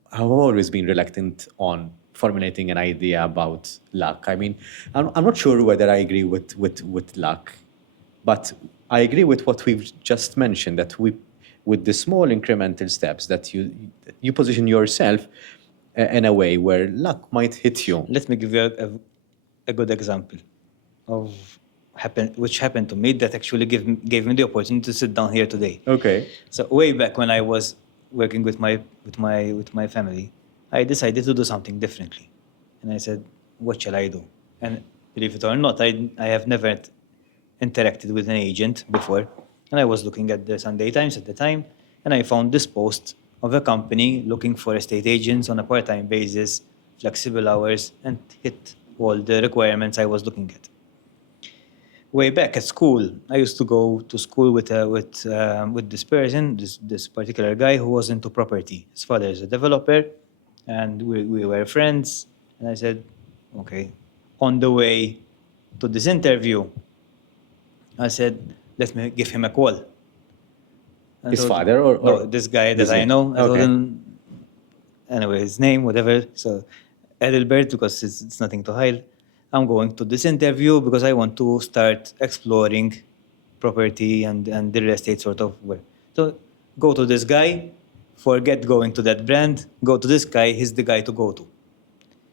I've always been reluctant on formulating an idea about luck. I mean, I'm not sure whether I agree with luck, but I agree with what we've just mentioned, that with the small incremental steps that you position yourself in a way where luck might hit you. Let me give you a good example of which happened to me that actually gave me the opportunity to sit down here today. Okay. So way back when I was working with my family, I decided to do something differently, and I said, "What shall I do?" And believe it or not, I have never interacted with an agent before, and I was looking at the Sunday Times at the time, and I found this post of a company looking for estate agents on a part-time basis, flexible hours, and hit all the requirements I was looking at. Way back at school, I used to go to school with this person, this particular guy who was into property. His father is a developer, and we were friends. And I said, okay, on the way to this interview, I said, let me give him a call. And His so- father or no, this guy that this I guy? know. I told Okay. him, anyway, his name, whatever. So Edelbert, because it's nothing to hide. I'm going to this interview because I want to start exploring property and the real estate sort of way. So go to this guy, forget going to that brand, go to this guy, he's the guy to go to.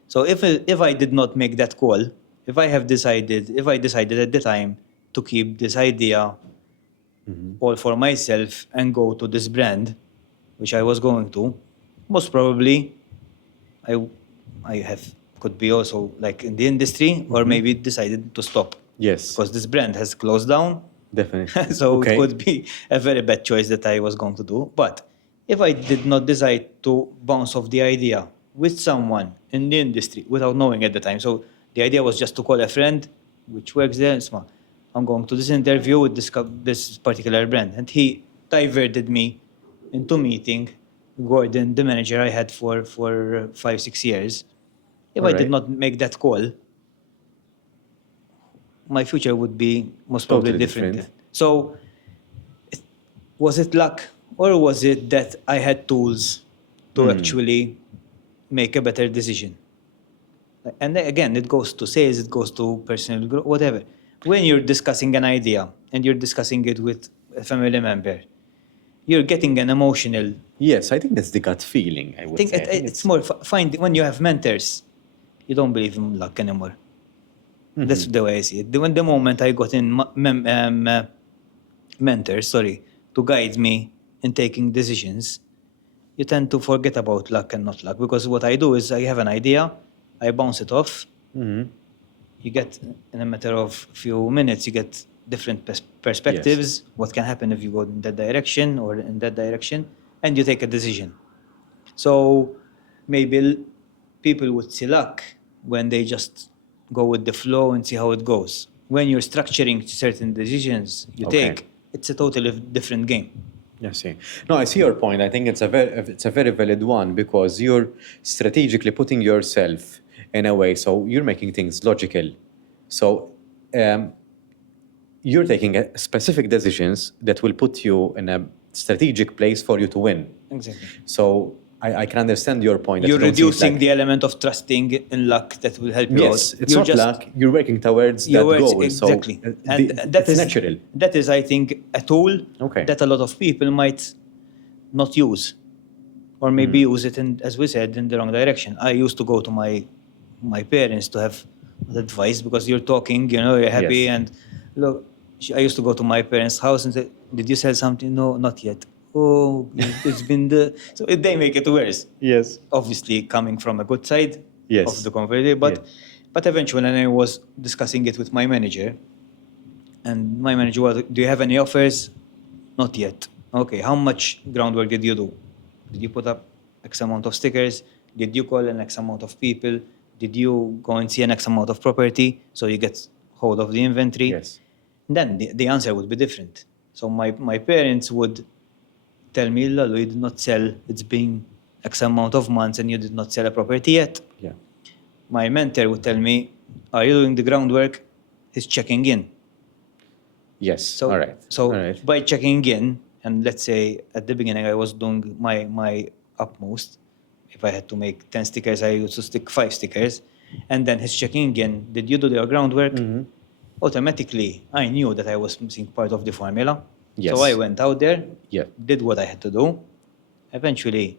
So if I did not make that call, if I decided at the time to keep this idea all for myself and go to this brand, which I was going to, most probably I could be also like in the industry or maybe decided to stop. Yes. Because this brand has closed down. Definitely. So Okay. it would be a very bad choice that I was going to do. But if I did not decide to bounce off the idea with someone in the industry without knowing at the time, so the idea was just to call a friend, which works there, so I'm going to this interview with this particular brand. And he diverted me into meeting Gordon, the manager I had for 5-6 years. If I did Alright. not make that call, my future would be most probably Totally different. different. So, was it luck, or was it that I had tools to actually make a better decision? And then again, it goes to sales, it goes to personal growth, whatever. When you're discussing an idea and you're discussing it with a family member, you're getting an emotional Yes, I think that's the gut feeling, I would thing. say. I think It's more finding when you have mentors, you don't believe in luck anymore. That's the way I see it. When the moment I got in mentors, to guide me in taking decisions, you tend to forget about luck and not luck, because what I do is I have an idea, I bounce it off. You get, in a matter of few minutes, you get different perspectives, what can happen if you go in that direction or in that direction, and you take a decision. So maybe people would see luck when they just go with the flow and see how it goes. When you're structuring certain decisions you Okay. take, it's a totally different game. I see. No, I see your point. I think it's a very valid one, because you're strategically putting yourself in a way, so you're making things logical. So you're taking specific decisions that will put you in a strategic place for you to win. Exactly. So I can understand your point. that You're you don't see it reducing like- the element of trusting in luck that will help you Yes, out. it's You're not just, luck. You're working towards that you're- goal. exactly. So And that it's is natural. That is, I think, a tool Okay. that a lot of people might not use, or maybe use it in, as we said, in the wrong direction. I used to go to my parents to have advice, because you're talking, you're happy, Yes. and look, I used to go to my parents' house and say, "Did you sell something?" "No, not yet." "Oh, it's been the..." So they make it worse. Yes. Obviously, coming from a good side Yes. of the conversation, but eventually, when I was discussing it with my manager, and my manager was, "Do you have any offers?" "Not yet." "Okay, how much groundwork did you do? Did you put up X amount of stickers? Did you call an X amount of people? Did you go and see an X amount of property so you get hold of the inventory?" Yes. Then the answer would be different. So my parents would tell me, "Lalo, you did not sell, it's been X amount of months and you did not sell a property yet." Yeah. My mentor would tell me, "Are you doing the groundwork?" He's checking in. Yes. So, All right. so All right. by checking in, and let's say at the beginning I was doing my utmost. If I had to make 10 stickers, I used to stick 5 stickers. And then he's checking in, "Did you do your groundwork?" Automatically, I knew that I was missing part of the formula. Yes. So I went out there, Yeah. did what I had to do. Eventually,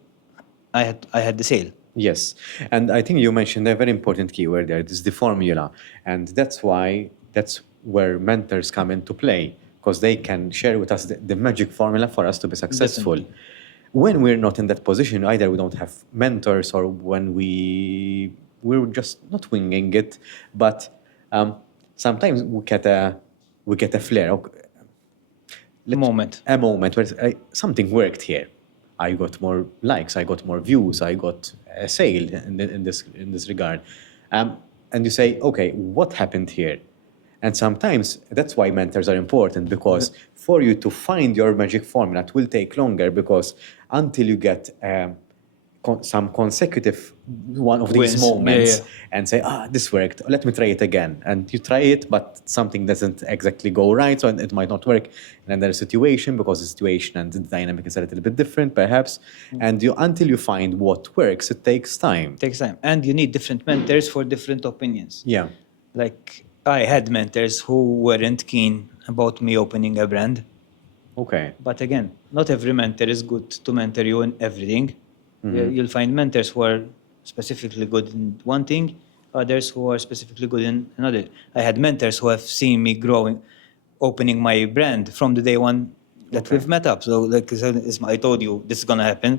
I had the sale. Yes. And I think you mentioned a very important keyword there. It is the formula. And that's where mentors come into play, because they can share with us the magic formula for us to be successful. Definitely. When we're not in that position, either we don't have mentors, or when we're just not winging it, but sometimes we get a flare. Moment. A moment where something worked here. I got more likes, I got more views, I got a sale in this regard. And you say, okay, what happened here? And sometimes that's why mentors are important, because for you to find your magic formula, it will take longer, because until you get some consecutive one of these Wins. moments Yeah. and say, this worked, let me try it again. And you try it, but something doesn't exactly go right, so it might not work in another situation, because the situation and the dynamic is a little bit different, perhaps. And until you find what works, it takes time. It takes time. And you need different mentors for different opinions. Yeah. Like, I had mentors who weren't keen about me opening a brand. Okay. But again, not every mentor is good to mentor you in everything. You'll find mentors who are specifically good in one thing, others who are specifically good in another. I had mentors who have seen me growing, opening my brand from the day one that we've met up. So, like I told you, this is going to happen.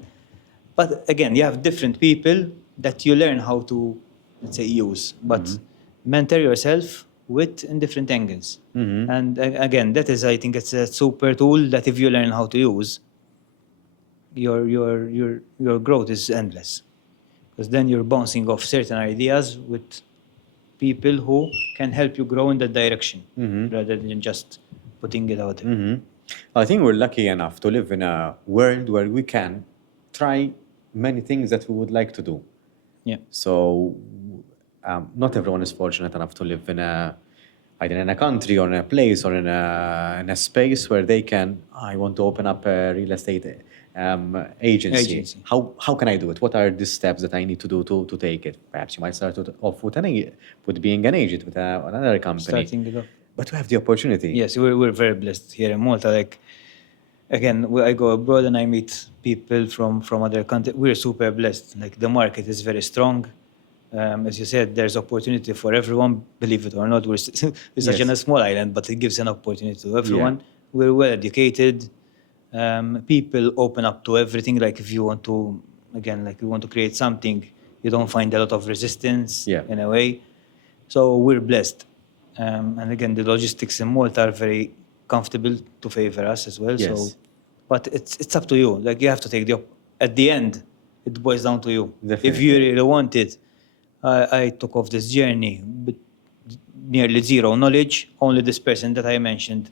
But again, you have different people that you learn how to, let's say, use. But mentor yourself with in different angles. And again, that is, I think, it's a super tool that if you learn how to use, your growth is endless, because then you're bouncing off certain ideas with people who can help you grow in that direction, rather than just putting it out there. I think we're lucky enough to live in a world where we can try many things that we would like to do. Yeah. So not everyone is fortunate enough to live in either in a country or in a place or in a space where they can, I want to open up a real estate agency. Agency. How can I do it? What are the steps that I need to do to take it? Perhaps you might start off with being an agent with another company. Starting it off. But we have the opportunity. Yes, we're very blessed here in Malta. Like, again, I go abroad and I meet people from other countries. We're super blessed. Like, the market is very strong. As you said, there's opportunity for everyone. Believe it or not, we're such Yes. in a small island, but it gives an opportunity to everyone. We're well educated. People open up to everything. Like, if you want to, again, like you want to create something, you don't find a lot of resistance in a way. So we're blessed. And again, the logistics in Malta are very comfortable to favor us as well. Yes. So, but it's up to you. Like, you have to take at the end, it boils down to you. If Definitely. you really want it, I took off this journey with nearly zero knowledge. Only this person that I mentioned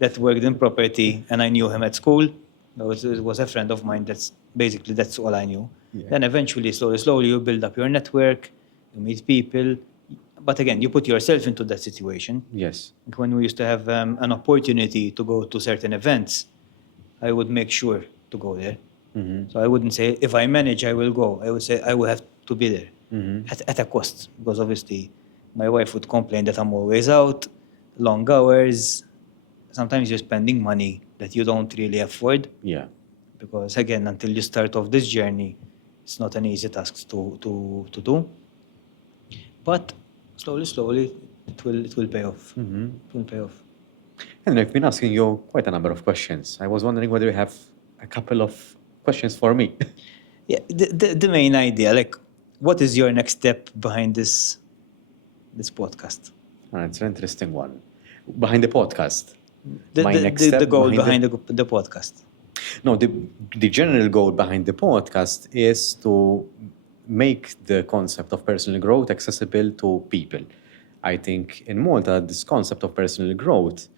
that worked in property, and I knew him at school. It was a friend of mine. That's all I knew. Yeah. Then eventually, slowly, you build up your network, you meet people. But again, you put yourself into that situation. Yes. Like, when we used to have an opportunity to go to certain events, I would make sure to go there. Mm-hmm. So I wouldn't say, if I manage, I will go. I would say I will have to be there at a cost. Because obviously, my wife would complain that I'm always out, long hours. Sometimes you're spending money that you don't really afford. Yeah. Because again, until you start off this journey, it's not an easy task to do. But slowly, it will pay off. It will pay off. And I've been asking you quite a number of questions. I was wondering whether you have a couple of questions for me. Yeah, the main idea, like, what is your next step behind this podcast? It's an interesting one. Behind the podcast. The My next step goal behind behind the podcast. No, the general goal behind the podcast is to make the concept of personal growth accessible to people. I think in Malta, this concept of personal growth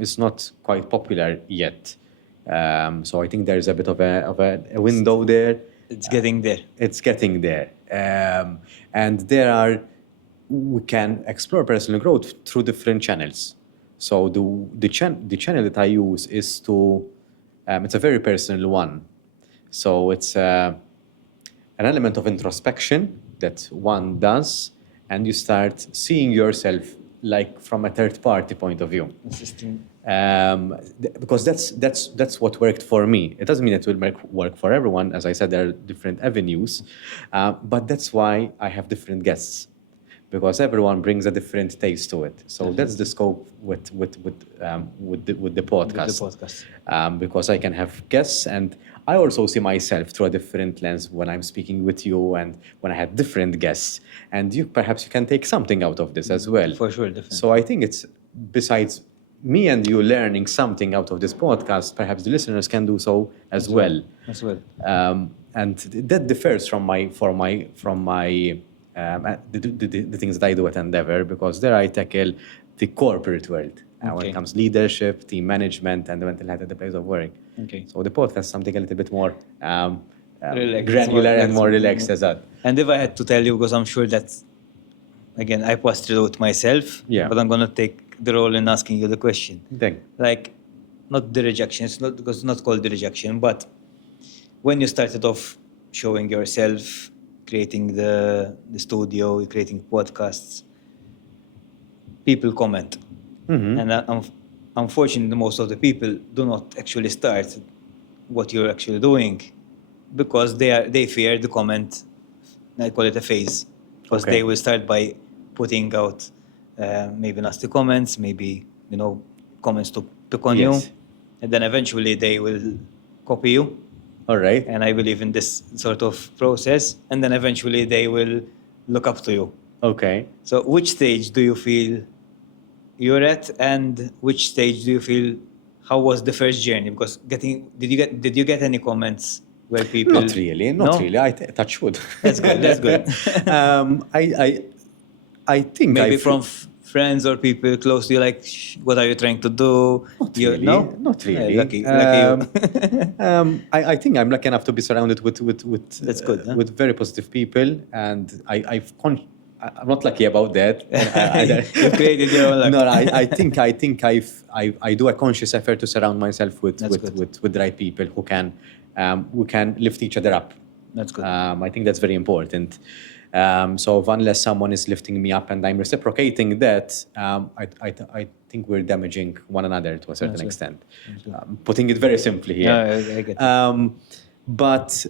is not quite popular yet. So I think there's a bit of a window there. It's getting there. It's getting there. And we can explore personal growth through different channels. So the channel that I use is it's a very personal one. So it's an element of introspection that one does, and you start seeing yourself like from a third party point of view. Because that's what worked for me. It doesn't mean it will work for everyone. As I said, there are different avenues, but that's why I have different guests, because everyone brings a different taste to it. So that's the scope with the podcast. Because I can have guests, and I also see myself through a different lens when I'm speaking with you, and when I had different guests, and perhaps you can take something out of this as well. For sure, definitely. So I think it's, besides me and you learning something out of this podcast, perhaps the listeners can do so as well. And that differs from the things that I do at Endeavour, because there I tackle the corporate world when it comes to leadership, team management, and the mental health at the place of work. Okay. So the podcast is something a little bit more Relaxed. granular and more relaxed as that. And if I had to tell you, because I'm sure that, again, I passed through it myself, but I'm going to take the role in asking you the question. Like, not the rejection, because it's not called the rejection, but when you started off showing yourself, creating the studio, creating podcasts, people comment. And unfortunately, most of the people do not actually start what you're actually doing, because they fear the comment. I call it a phase, because they will start by putting out maybe nasty comments, maybe comments to pick on you, and then eventually they will copy you. All right. And I believe in this sort of process, and then eventually they will look up to you. Okay. So which stage do you feel you're at, and which stage do you feel, how was the first journey? Because did you get any comments where people... Not really. I touch wood. That's good. I think maybe from friends or people close to you, like, what are you trying to do? Not really. Not really. Lucky you. I think I'm lucky enough to be surrounded with That's good, huh? with very positive people, and I'm not lucky about that. You created your own luck. No, I think I do a conscious effort to surround myself with That's good. with the right people who can lift each other up. That's good. I think that's very important. So unless someone is lifting me up and I'm reciprocating that, I think we're damaging one another to a certain extent. Putting it very simply here. Yeah, I get it. But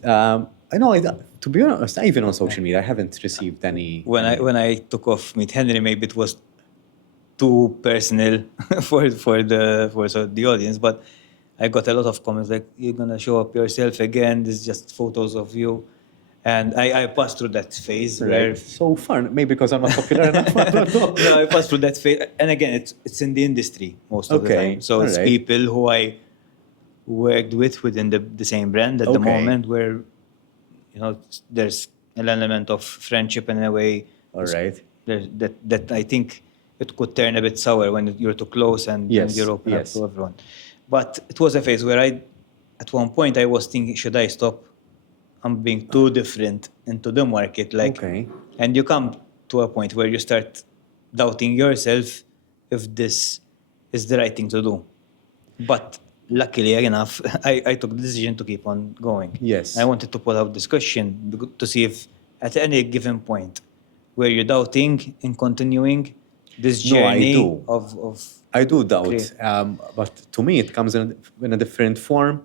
I know, to be honest, even on social media, I haven't received any. When I took off Meet Henry, maybe it was too personal for the audience, but I got a lot of comments like, "You're gonna show up yourself again? This is just photos of you," and I passed through that phase where Right. So fun, maybe because I'm not popular enough. I don't know. no, I passed through that phase, and again, it's in the industry most of the Okay, time. So it's alright. people who I worked with within the same brand at the Okay. moment, where there's an element of friendship in a way. All right. That I think it could turn a bit sour when you're too close and Yes, you're open up yes. to everyone. But it was a phase where at one point, I was thinking, should I stop? I'm being too different into the market, Okay. and you come to a point where you start doubting yourself if this is the right thing to do. But luckily enough, I took the decision to keep on going. Yes. I wanted to pull out this question to see if at any given point where you're doubting in continuing this No, I journey do. of I do doubt, Clear. but to me it comes in a different form.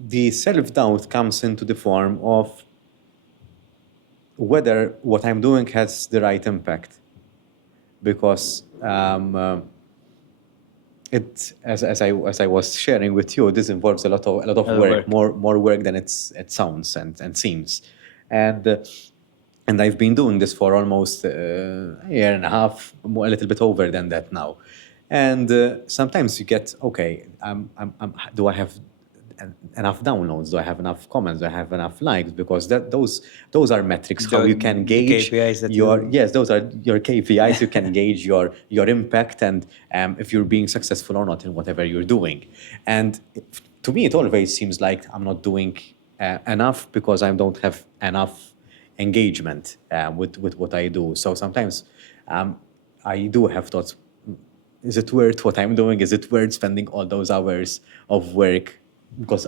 The self-doubt comes into the form of whether what I'm doing has the right impact. Because as I was sharing with you, this involves a lot of work, more work than it sounds and seems, and I've been doing this for almost a year and a half, a little bit over than that now, and sometimes you get okay. Do I have enough downloads? Do I have enough comments? Do I have enough likes? Because those are metrics how you can the gauge KPIs that your you- yes, those are your KPIs. You can gauge your impact and if you're being successful or not in whatever you're doing. And to me, it always seems like I'm not doing enough because I don't have enough engagement with what I do. So sometimes I do have thoughts. Is it worth what I'm doing? Is it worth spending all those hours of work? Because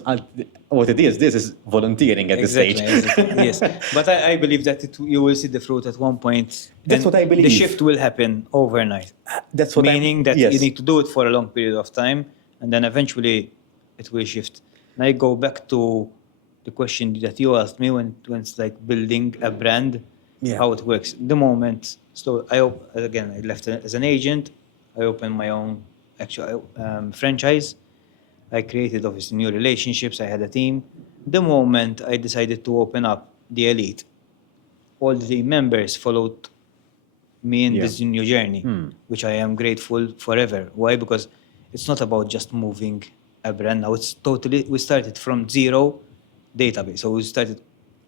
what it is, this is volunteering at this stage. Exactly. Yes, but I believe that you will see the fruit at one point. That's and what I believe. The shift will happen overnight. That's what Meaning that yes. you need to do it for a long period of time, and then eventually it will shift. And I go back to the question that you asked me when it's like building a brand, Yeah. how it works. The moment, so I left as an agent. I opened my own actual franchise. I created obviously new relationships. I had a team. The moment I decided to open up the elite, all the members followed me in this new journey, which I am grateful forever. Why? Because it's not about just moving a brand. Now we started from zero database. So we started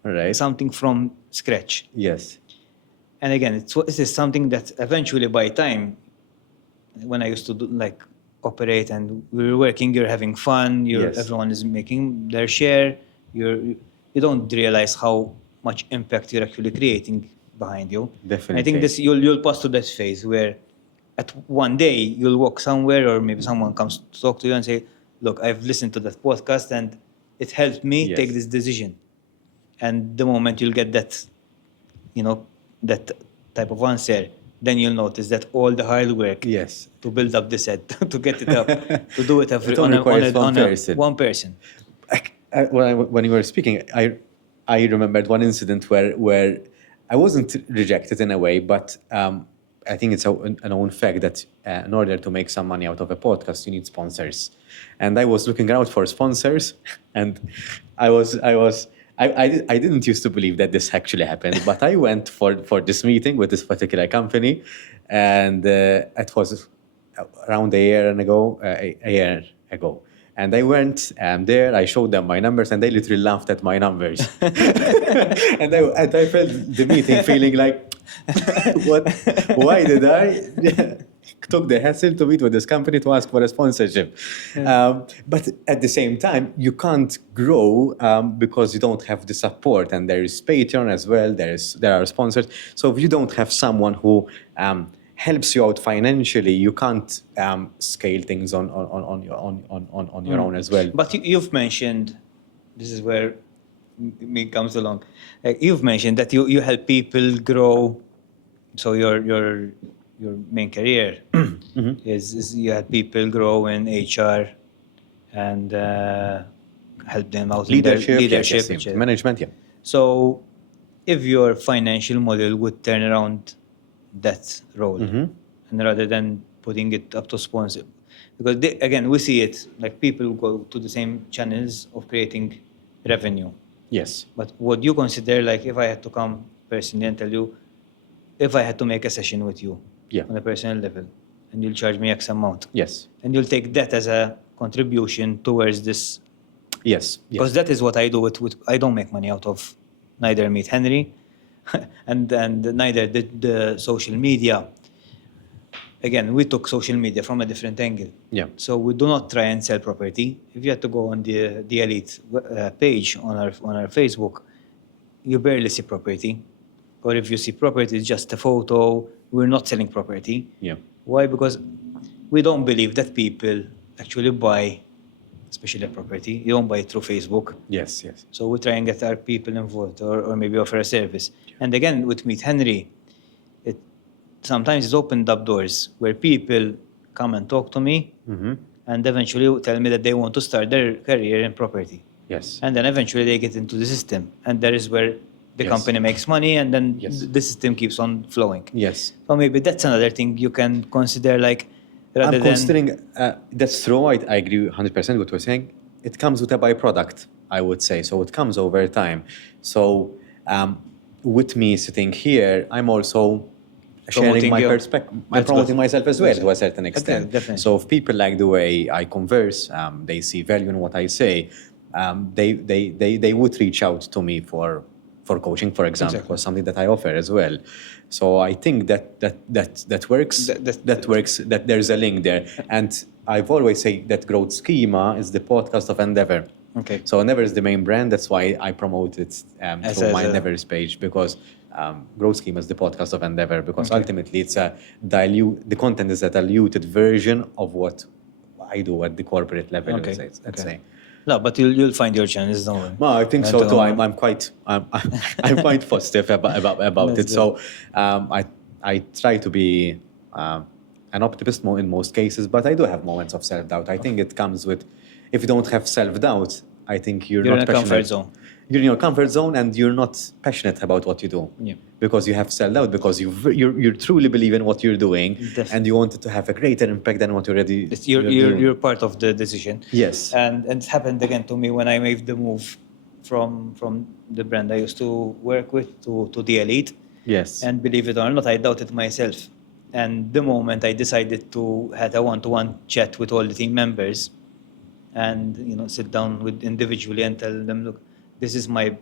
Right. something from scratch. Yes. And again, it is something that eventually by time, when I used to operate and we were working, you're having fun, Yes. everyone is making their share, you don't realize how much impact you're actually creating behind you. Definitely. I think you'll pass to that phase where at one day you'll walk somewhere or maybe someone comes to talk to you and say, look, I've listened to that podcast and it helped me Yes. take this decision. And the moment you'll get that, that type of answer, then you'll notice that all the hard work Yes. to build up the set, to get it up, to do it It only requires one person. one person. When you were speaking, I remembered one incident where I wasn't rejected in a way, but I think it's an own fact that in order to make some money out of a podcast, you need sponsors. And I was looking out for sponsors, and I didn't used to believe that this actually happened, but I went for this meeting with this particular company, and it was around a year ago. And I went there, I showed them my numbers, and they literally laughed at my numbers. and I felt the meeting feeling like, what? Why did I took the hassle to meet with this company to ask for a sponsorship. But at the same time, you can't grow because you don't have the support. And there is Patreon as well. There are sponsors. So if you don't have someone who helps you out financially, you can't scale things on your own as well. But you've mentioned, this is where me comes along. You've mentioned that you help people grow. So your main career is you help people grow in HR and help them out in their leadership, yes, management, yeah. So if your financial model would turn around that role, and rather than putting it up to sponsor, because again we see it like people go to the same channels of creating revenue. Yes. But would you consider, like, if I had to come personally and tell you, if I had to make a session with you on a personal level, and you'll charge me X amount, Yes. and you'll take that as a contribution towards this, Yes. because that is what I do with I don't make money out of neither Meet Henry and neither the social media. Again, we took social media from a different angle. Yeah. So we do not try and sell property. If you had to go on the Elite page on our Facebook, you barely see property. Or if you see property, it's just a photo. We're not selling property. Yeah. Why? Because we don't believe that people actually buy, especially a property. You don't buy it through Facebook. Yes. Yes. So we try and get our people involved or maybe offer a service. And again, with Meet Henry, sometimes it's opened up doors where people come and talk to me and eventually tell me that they want to start their career in property. Yes. And then eventually they get into the system. And that is where the company makes money and then the system keeps on flowing. Yes. So maybe that's another thing you can consider, like, rather I'm considering, that's true, I agree 100% with what you're saying. It comes with a byproduct, I would say. So it comes over time. So with me sitting here, I'm also sharing my perspective. I'm promoting myself as well to a certain extent. Definitely. So if people like the way I converse, they see value in what I say, they would reach out to me for coaching, for example, or something that I offer as well. So I think that works. That works. That there's a link there, and I've always said that GROWTHSchema is the podcast of Endeavor. Okay. So Endeavor is the main brand. That's why I promote it through my Endeavor's page, because GROWTHSchema is the podcast of Endeavor, because ultimately it's the content is a diluted version of what I do at the corporate level. Let's say. No, but you'll find your channels, don't worry. No, I think so too. I'm quite positive about it. So I try to be an optimist in most cases, but I do have moments of self-doubt. I think it comes with, if you don't have self-doubt, I think you're not in a passionate. comfort zone. You're in your comfort zone and you're not passionate about what you do. Yeah. Because you have self-doubt, because you truly believe in what you're doing. Definitely. And you want it to have a greater impact than what you're doing. You're part of the decision. Yes. And it happened again to me when I made the move from the brand I used to work with to the Elite. Yes. And believe it or not, I doubted myself. And the moment I decided to have a one-to-one chat with all the team members and sit down with individually and tell them, look, this is my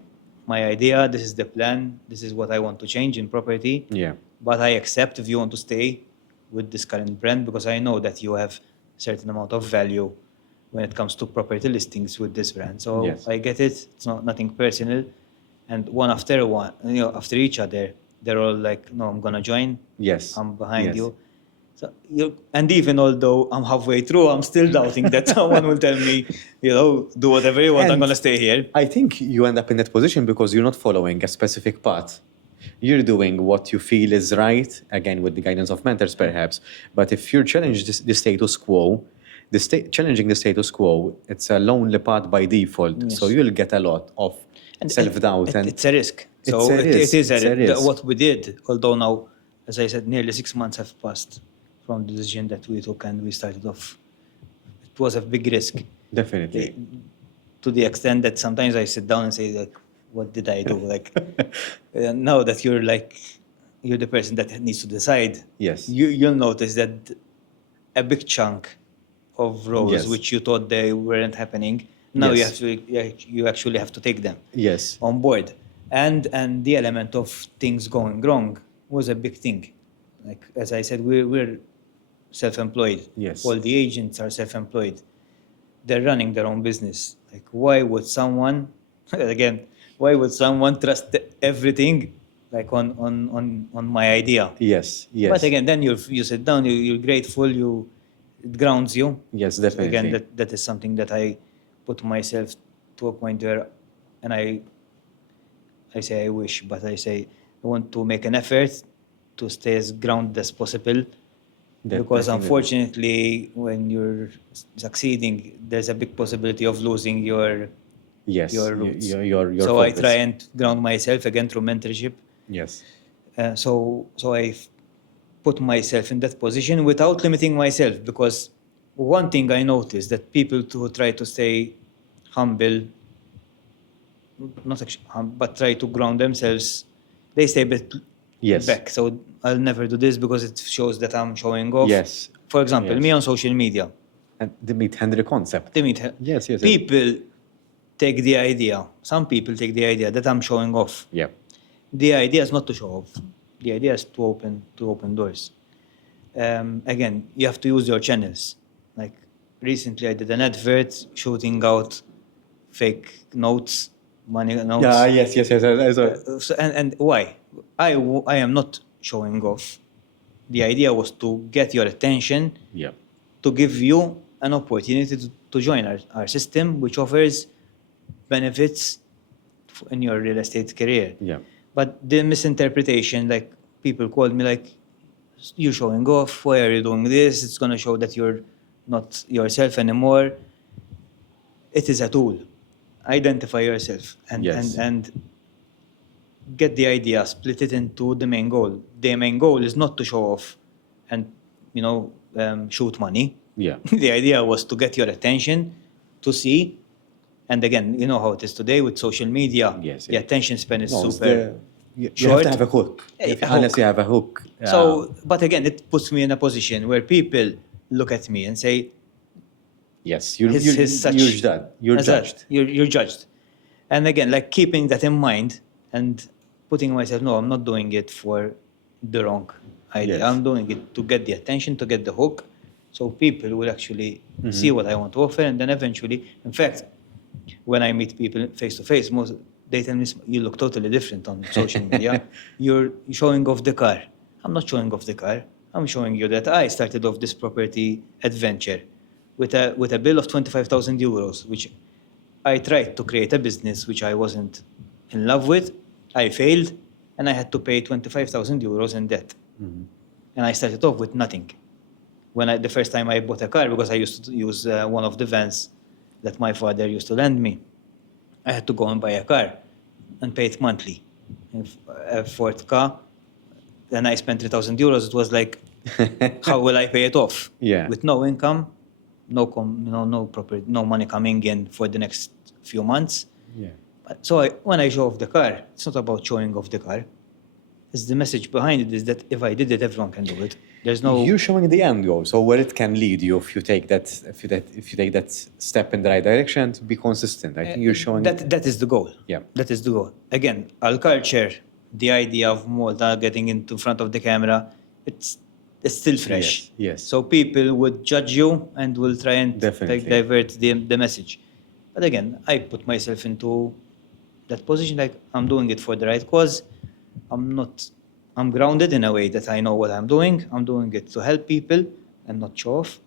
idea, this is the plan, this is what I want to change in property. Yeah. But I accept if you want to stay with this current brand, because I know that you have a certain amount of value when it comes to property listings with this brand. So I get it. It's nothing personal. And one after after each other, they're all like, no, I'm going to join. Yes. I'm behind you. So and even although I'm halfway through, I'm still doubting that someone will tell me, do whatever you want, I'm going to stay here. I think you end up in that position because you're not following a specific path. You're doing what you feel is right, again, with the guidance of mentors, perhaps. But if you're challenging the status quo, challenging the status quo, it's a lonely path by default. Yes. So you'll get a lot of self-doubt. And it's a risk. So it is a risk. What we did, although now, as I said, nearly 6 months have passed from the decision that we took and we started off. It was a big risk. Definitely. To the extent that sometimes I sit down and say, like, what did I do? Like, now that you're the person that needs to decide. Yes. You'll notice that a big chunk of roles which you thought they weren't happening, now you actually have to take them on board. And the element of things going wrong was a big thing. Like, as I said, we're self-employed. Yes. All the agents are self-employed. They're running their own business. Like, why would someone, again, why would someone trust everything like on my idea? Yes, yes. But again, then you sit down, you're grateful, it grounds you. Yes, So definitely. again, that is something that I put myself to a point where, and I say I wish, but I say I want to make an effort to stay as grounded as possible. Because Definitely. unfortunately, when you're succeeding, there's a big possibility of losing your Yes, roots. your So I focus. try and ground myself again through mentorship. Yes. So I put myself in that position without limiting myself, because one thing I noticed that people who try to stay humble, not actually humble, but try to ground themselves, they stay a bit Yes. back. So I'll never do this because it shows that I'm showing off. Yes. For example, me Yes. on social media, And the meet Henry concept. they meet Yes, yes, yes. people take the idea. Some people take the idea that I'm showing off. Yeah. The idea is not to show off. The idea is to open doors. Again, you have to use your channels. Like recently, I did an advert shooting out fake notes, money notes. Yeah, yes, yes, yes. And why? I am not showing off. The idea was to get your attention, Yeah. to give you an opportunity to join our system, which offers benefits in your real estate career. Yeah. But the misinterpretation, like people called me like, you're showing off, why are you doing this? It's going to show that you're not yourself anymore. It is a tool. Identify yourself and, Yes. and get the idea, split it into the main goal. The main goal is not to show off and, shoot money. Yeah. The idea was to get your attention, to see. And again, you know how it is today with social media. Yes, The yeah. attention span is No, it's super you have short. to have a hook. Yeah, a hook. Unless you have a hook. So, but again, it puts me in a position where people look at me and say, yes, you're such- you're as that, judged. You're judged. And again, like keeping that in mind and putting myself, no, I'm not doing it for the wrong idea. Yes. I'm doing it to get the attention, to get the hook. So people will actually see what I want to offer. And then eventually, in fact, when I meet people face to face, most they tell me, you look totally different on social media. You're showing off the car. I'm not showing off the car. I'm showing you that I started off this property adventure with a bill of 25,000 euros, which I tried to create a business which I wasn't in love with. I failed, and I had to pay 25,000 euros in debt. And I started off with nothing. The first time I bought a car, because I used to use one of the vans that my father used to lend me, I had to go and buy a car and pay it monthly. A Ford car, then I spent 3,000 euros. It was like, how will I pay it off? Yeah. With no income, no property, no money coming in for the next few months. Yeah. So when I show off the car, it's not about showing off the car. It's the message behind it is that if I did it, everyone can do it. There's no. You're showing the end goal, so where it can lead you if you take that step in the right direction to be consistent. I think you're showing that is the goal. Yeah. That is the goal. Again, our culture, the idea of Malta getting into front of the camera, it's still fresh. Yes, yes. So people would judge you and will try and Definitely. divert the message. But again, I put myself into that position, like I'm doing it for the right cause. I'm grounded in a way that I know what I'm doing. I'm doing it to help people and not show off.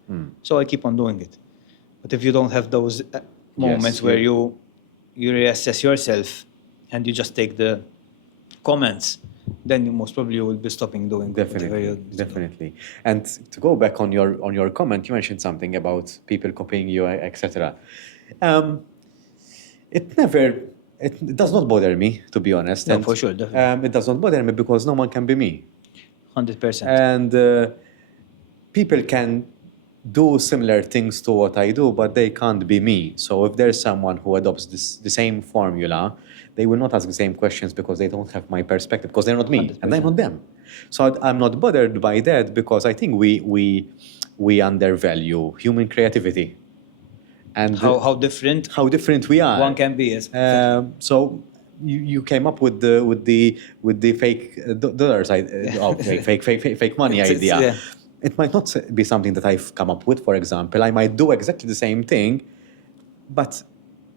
So I keep on doing it. But if you don't have those moments where you reassess yourself and you just take the comments, then you most probably will be stopping doing whatever you're doing. Definitely. And to go back on your comment, you mentioned something about people copying you, etc. It does not bother me, to be honest. No, And, for sure, definitely. it does not bother me because no one can be me. 100%. And people can do similar things to what I do, but they can't be me. So if there's someone who adopts the same formula, they will not ask the same questions because they don't have my perspective, because they're not me, 100%. and I'm not them. So I'm not bothered by that because I think we undervalue human creativity. And How different how different we are. one can be. Yes. So you came up with the fake dollars, fake money It's- idea. yeah. it might not be something that I've come up with, for example. I might do exactly the same thing, but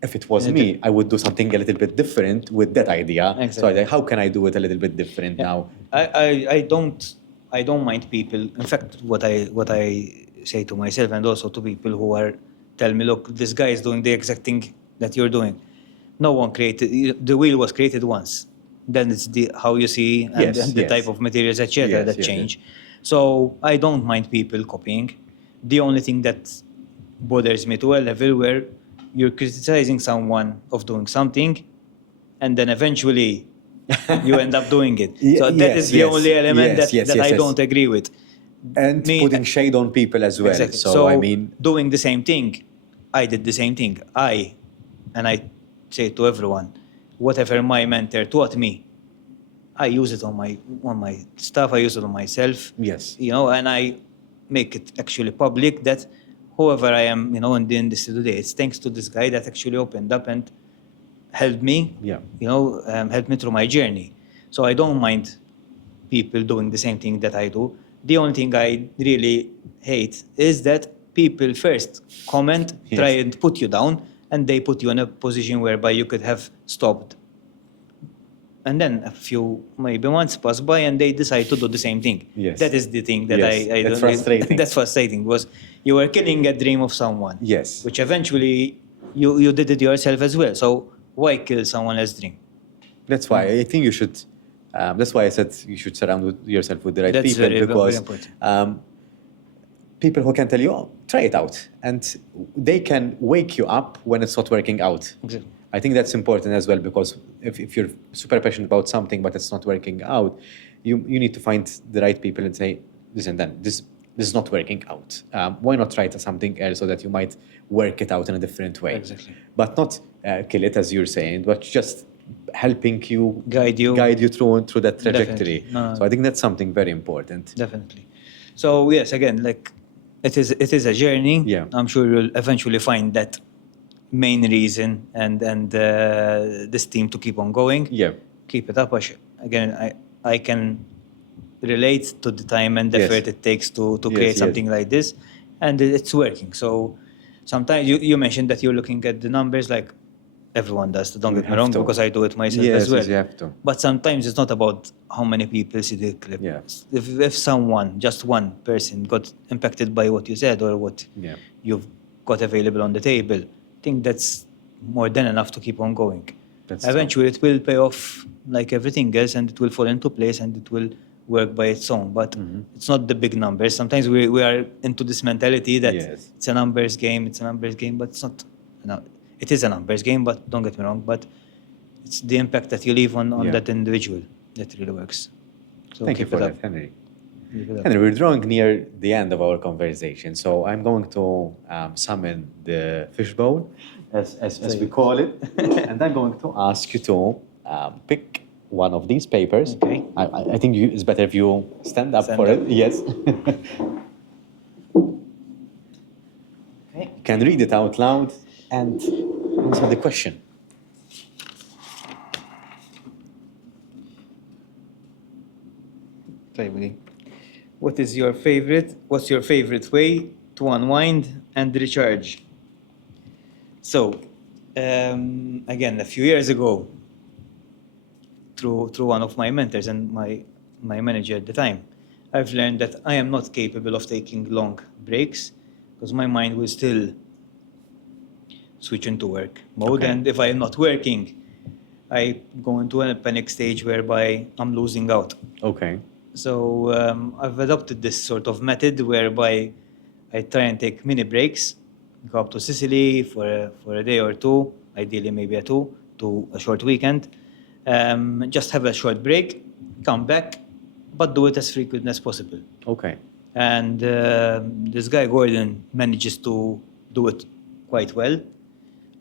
if it was me, I would do something a little bit different with that idea. So Exactly. I think, how can I do it a little bit different now? I don't mind people. In fact, what I say to myself and also to people who are tell me, look, this guy is doing the exact thing that you're doing. No one created the wheel was created once. Then it's how you see and, Yes, the yes. type of materials, etc. Yes, that yes, change. So I don't mind people copying. The only thing that bothers me to a level where you're criticizing someone of doing something, and then eventually you end up doing it. So that is the only element that I don't agree with. And putting shade on people as well. Exactly. So, I mean, doing the same thing, I did the same thing. I say to everyone, whatever my mentor taught me, I use it on my stuff. I use it on myself. Yes. You know, and I make it actually public that whoever I am, you know, in the industry today, it's thanks to this guy that actually opened up and helped me. Yeah. You know, helped me through my journey. So I don't mind people doing the same thing that I do. The only thing I really hate is that people first comment, Yes. try and put you down, and they put you in a position whereby you could have stopped. And then a few, maybe months pass by and they decide to do the same thing. Yes. That is the thing that Yes, I that's don't. frustrating. That's frustrating because you were killing a dream of someone. Yes. Which eventually you did it yourself as well. So why kill someone else's dream? That's why I think you should. That's why I said you should surround yourself with the right That's people, very, very because important. people who can tell you, oh, try it out, and they can wake you up when it's not working out. Exactly. I think that's important as well, because if you're super passionate about something but it's not working out, you need to find the right people and say, listen, then this is not working out. Why not try something else so that you might work it out in a different way? Exactly. But not kill it, as you're saying, but just helping you Guide you. through that trajectory. Definitely. No. So I think that's something very important. Definitely. So yes, again, like it is a journey. Yeah. I'm sure you'll eventually find that main reason and this team to keep on going. Yeah. Keep it up. Again, I can relate to the time and Yes. effort it takes to Yes, create yes. something like this, and it's working. So sometimes you mentioned that you're looking at the numbers like everyone does. Don't You get me have wrong, to. because I do it myself Yes, as well. yes, you have to. But sometimes it's not about how many people see the clip. Yeah. If someone, just one person, got impacted by what you said or what Yeah. you've got available on the table, I think that's more than enough to keep on going. That's true. Eventually, it will pay off like everything else, and it will fall into place, and it will work by its own. But it's not the big numbers. Sometimes we are into this mentality that Yes. it's a numbers game, but it's not. No, it is a numbers game, but don't get me wrong. But it's the impact that you leave on Yeah. that individual that really works. So Thank you keep for it that, up. Henry. Keep it up. Henry, we're drawing near the end of our conversation, so I'm going to summon the fishbowl, as we call it, and I'm going to ask you to pick one of these papers. Okay. I think it's better if you stand up Stand for up. it. Yes. Okay. You can read it out loud and answer the question. What's your favorite way to unwind and recharge? So, again, a few years ago, through one of my mentors and my manager at the time, I've learned that I am not capable of taking long breaks because my mind will still switch into work mode. Okay. And if I am not working, I go into a panic stage whereby I'm losing out. Okay. So I've adopted this sort of method whereby I try and take mini breaks, go up to Sicily for a day or two, ideally maybe to a short weekend, just have a short break, come back, but do it as frequent as possible. Okay. And this guy Gordon manages to do it quite well.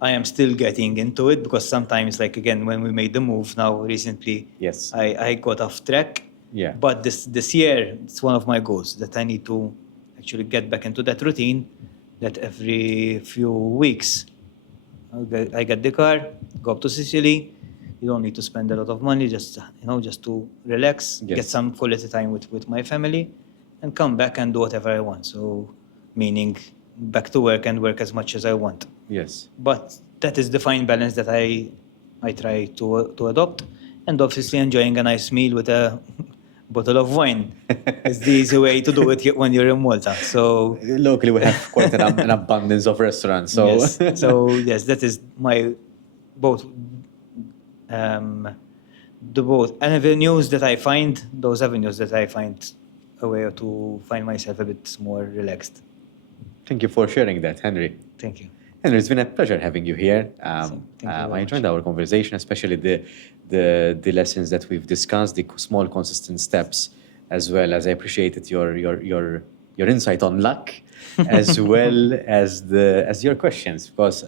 I am still getting into it because sometimes, like again, when we made the move now recently, Yes. I got off track. Yeah. But this year, it's one of my goals that I need to actually get back into that routine. That every few weeks, I get the car, go up to Sicily. You don't need to spend a lot of money, just to relax, Yes. get some quality time with my family, and come back and do whatever I want. So, meaning back to work and work as much as I want. Yes. But that is the fine balance that I try to adopt, and obviously enjoying a nice meal with a bottle of wine is the easy way to do it when you're in Malta. So Locally, we have quite an abundance of restaurants. So yes, so yes, that is my both the both avenues that I find, those avenues that I find a way to find myself a bit more relaxed. thank you for sharing that, Henry. Thank you. Henry, it's been a pleasure having you here. Thank you very I enjoyed much. our conversation, especially the lessons that we've discussed, the small consistent steps, as well as I appreciated your insight on luck, as well as your questions, because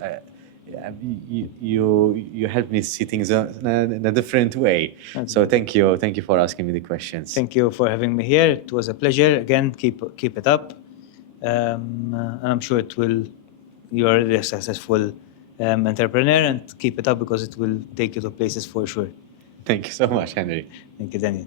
you helped me see things in a different way. So thank you for asking me the questions. Thank you for having me here. It was a pleasure. Again, keep it up, and I'm sure it will. You're a successful entrepreneur, and keep it up because it will take you to places for sure. Thank you so much, Henry. Thank you, Daniel.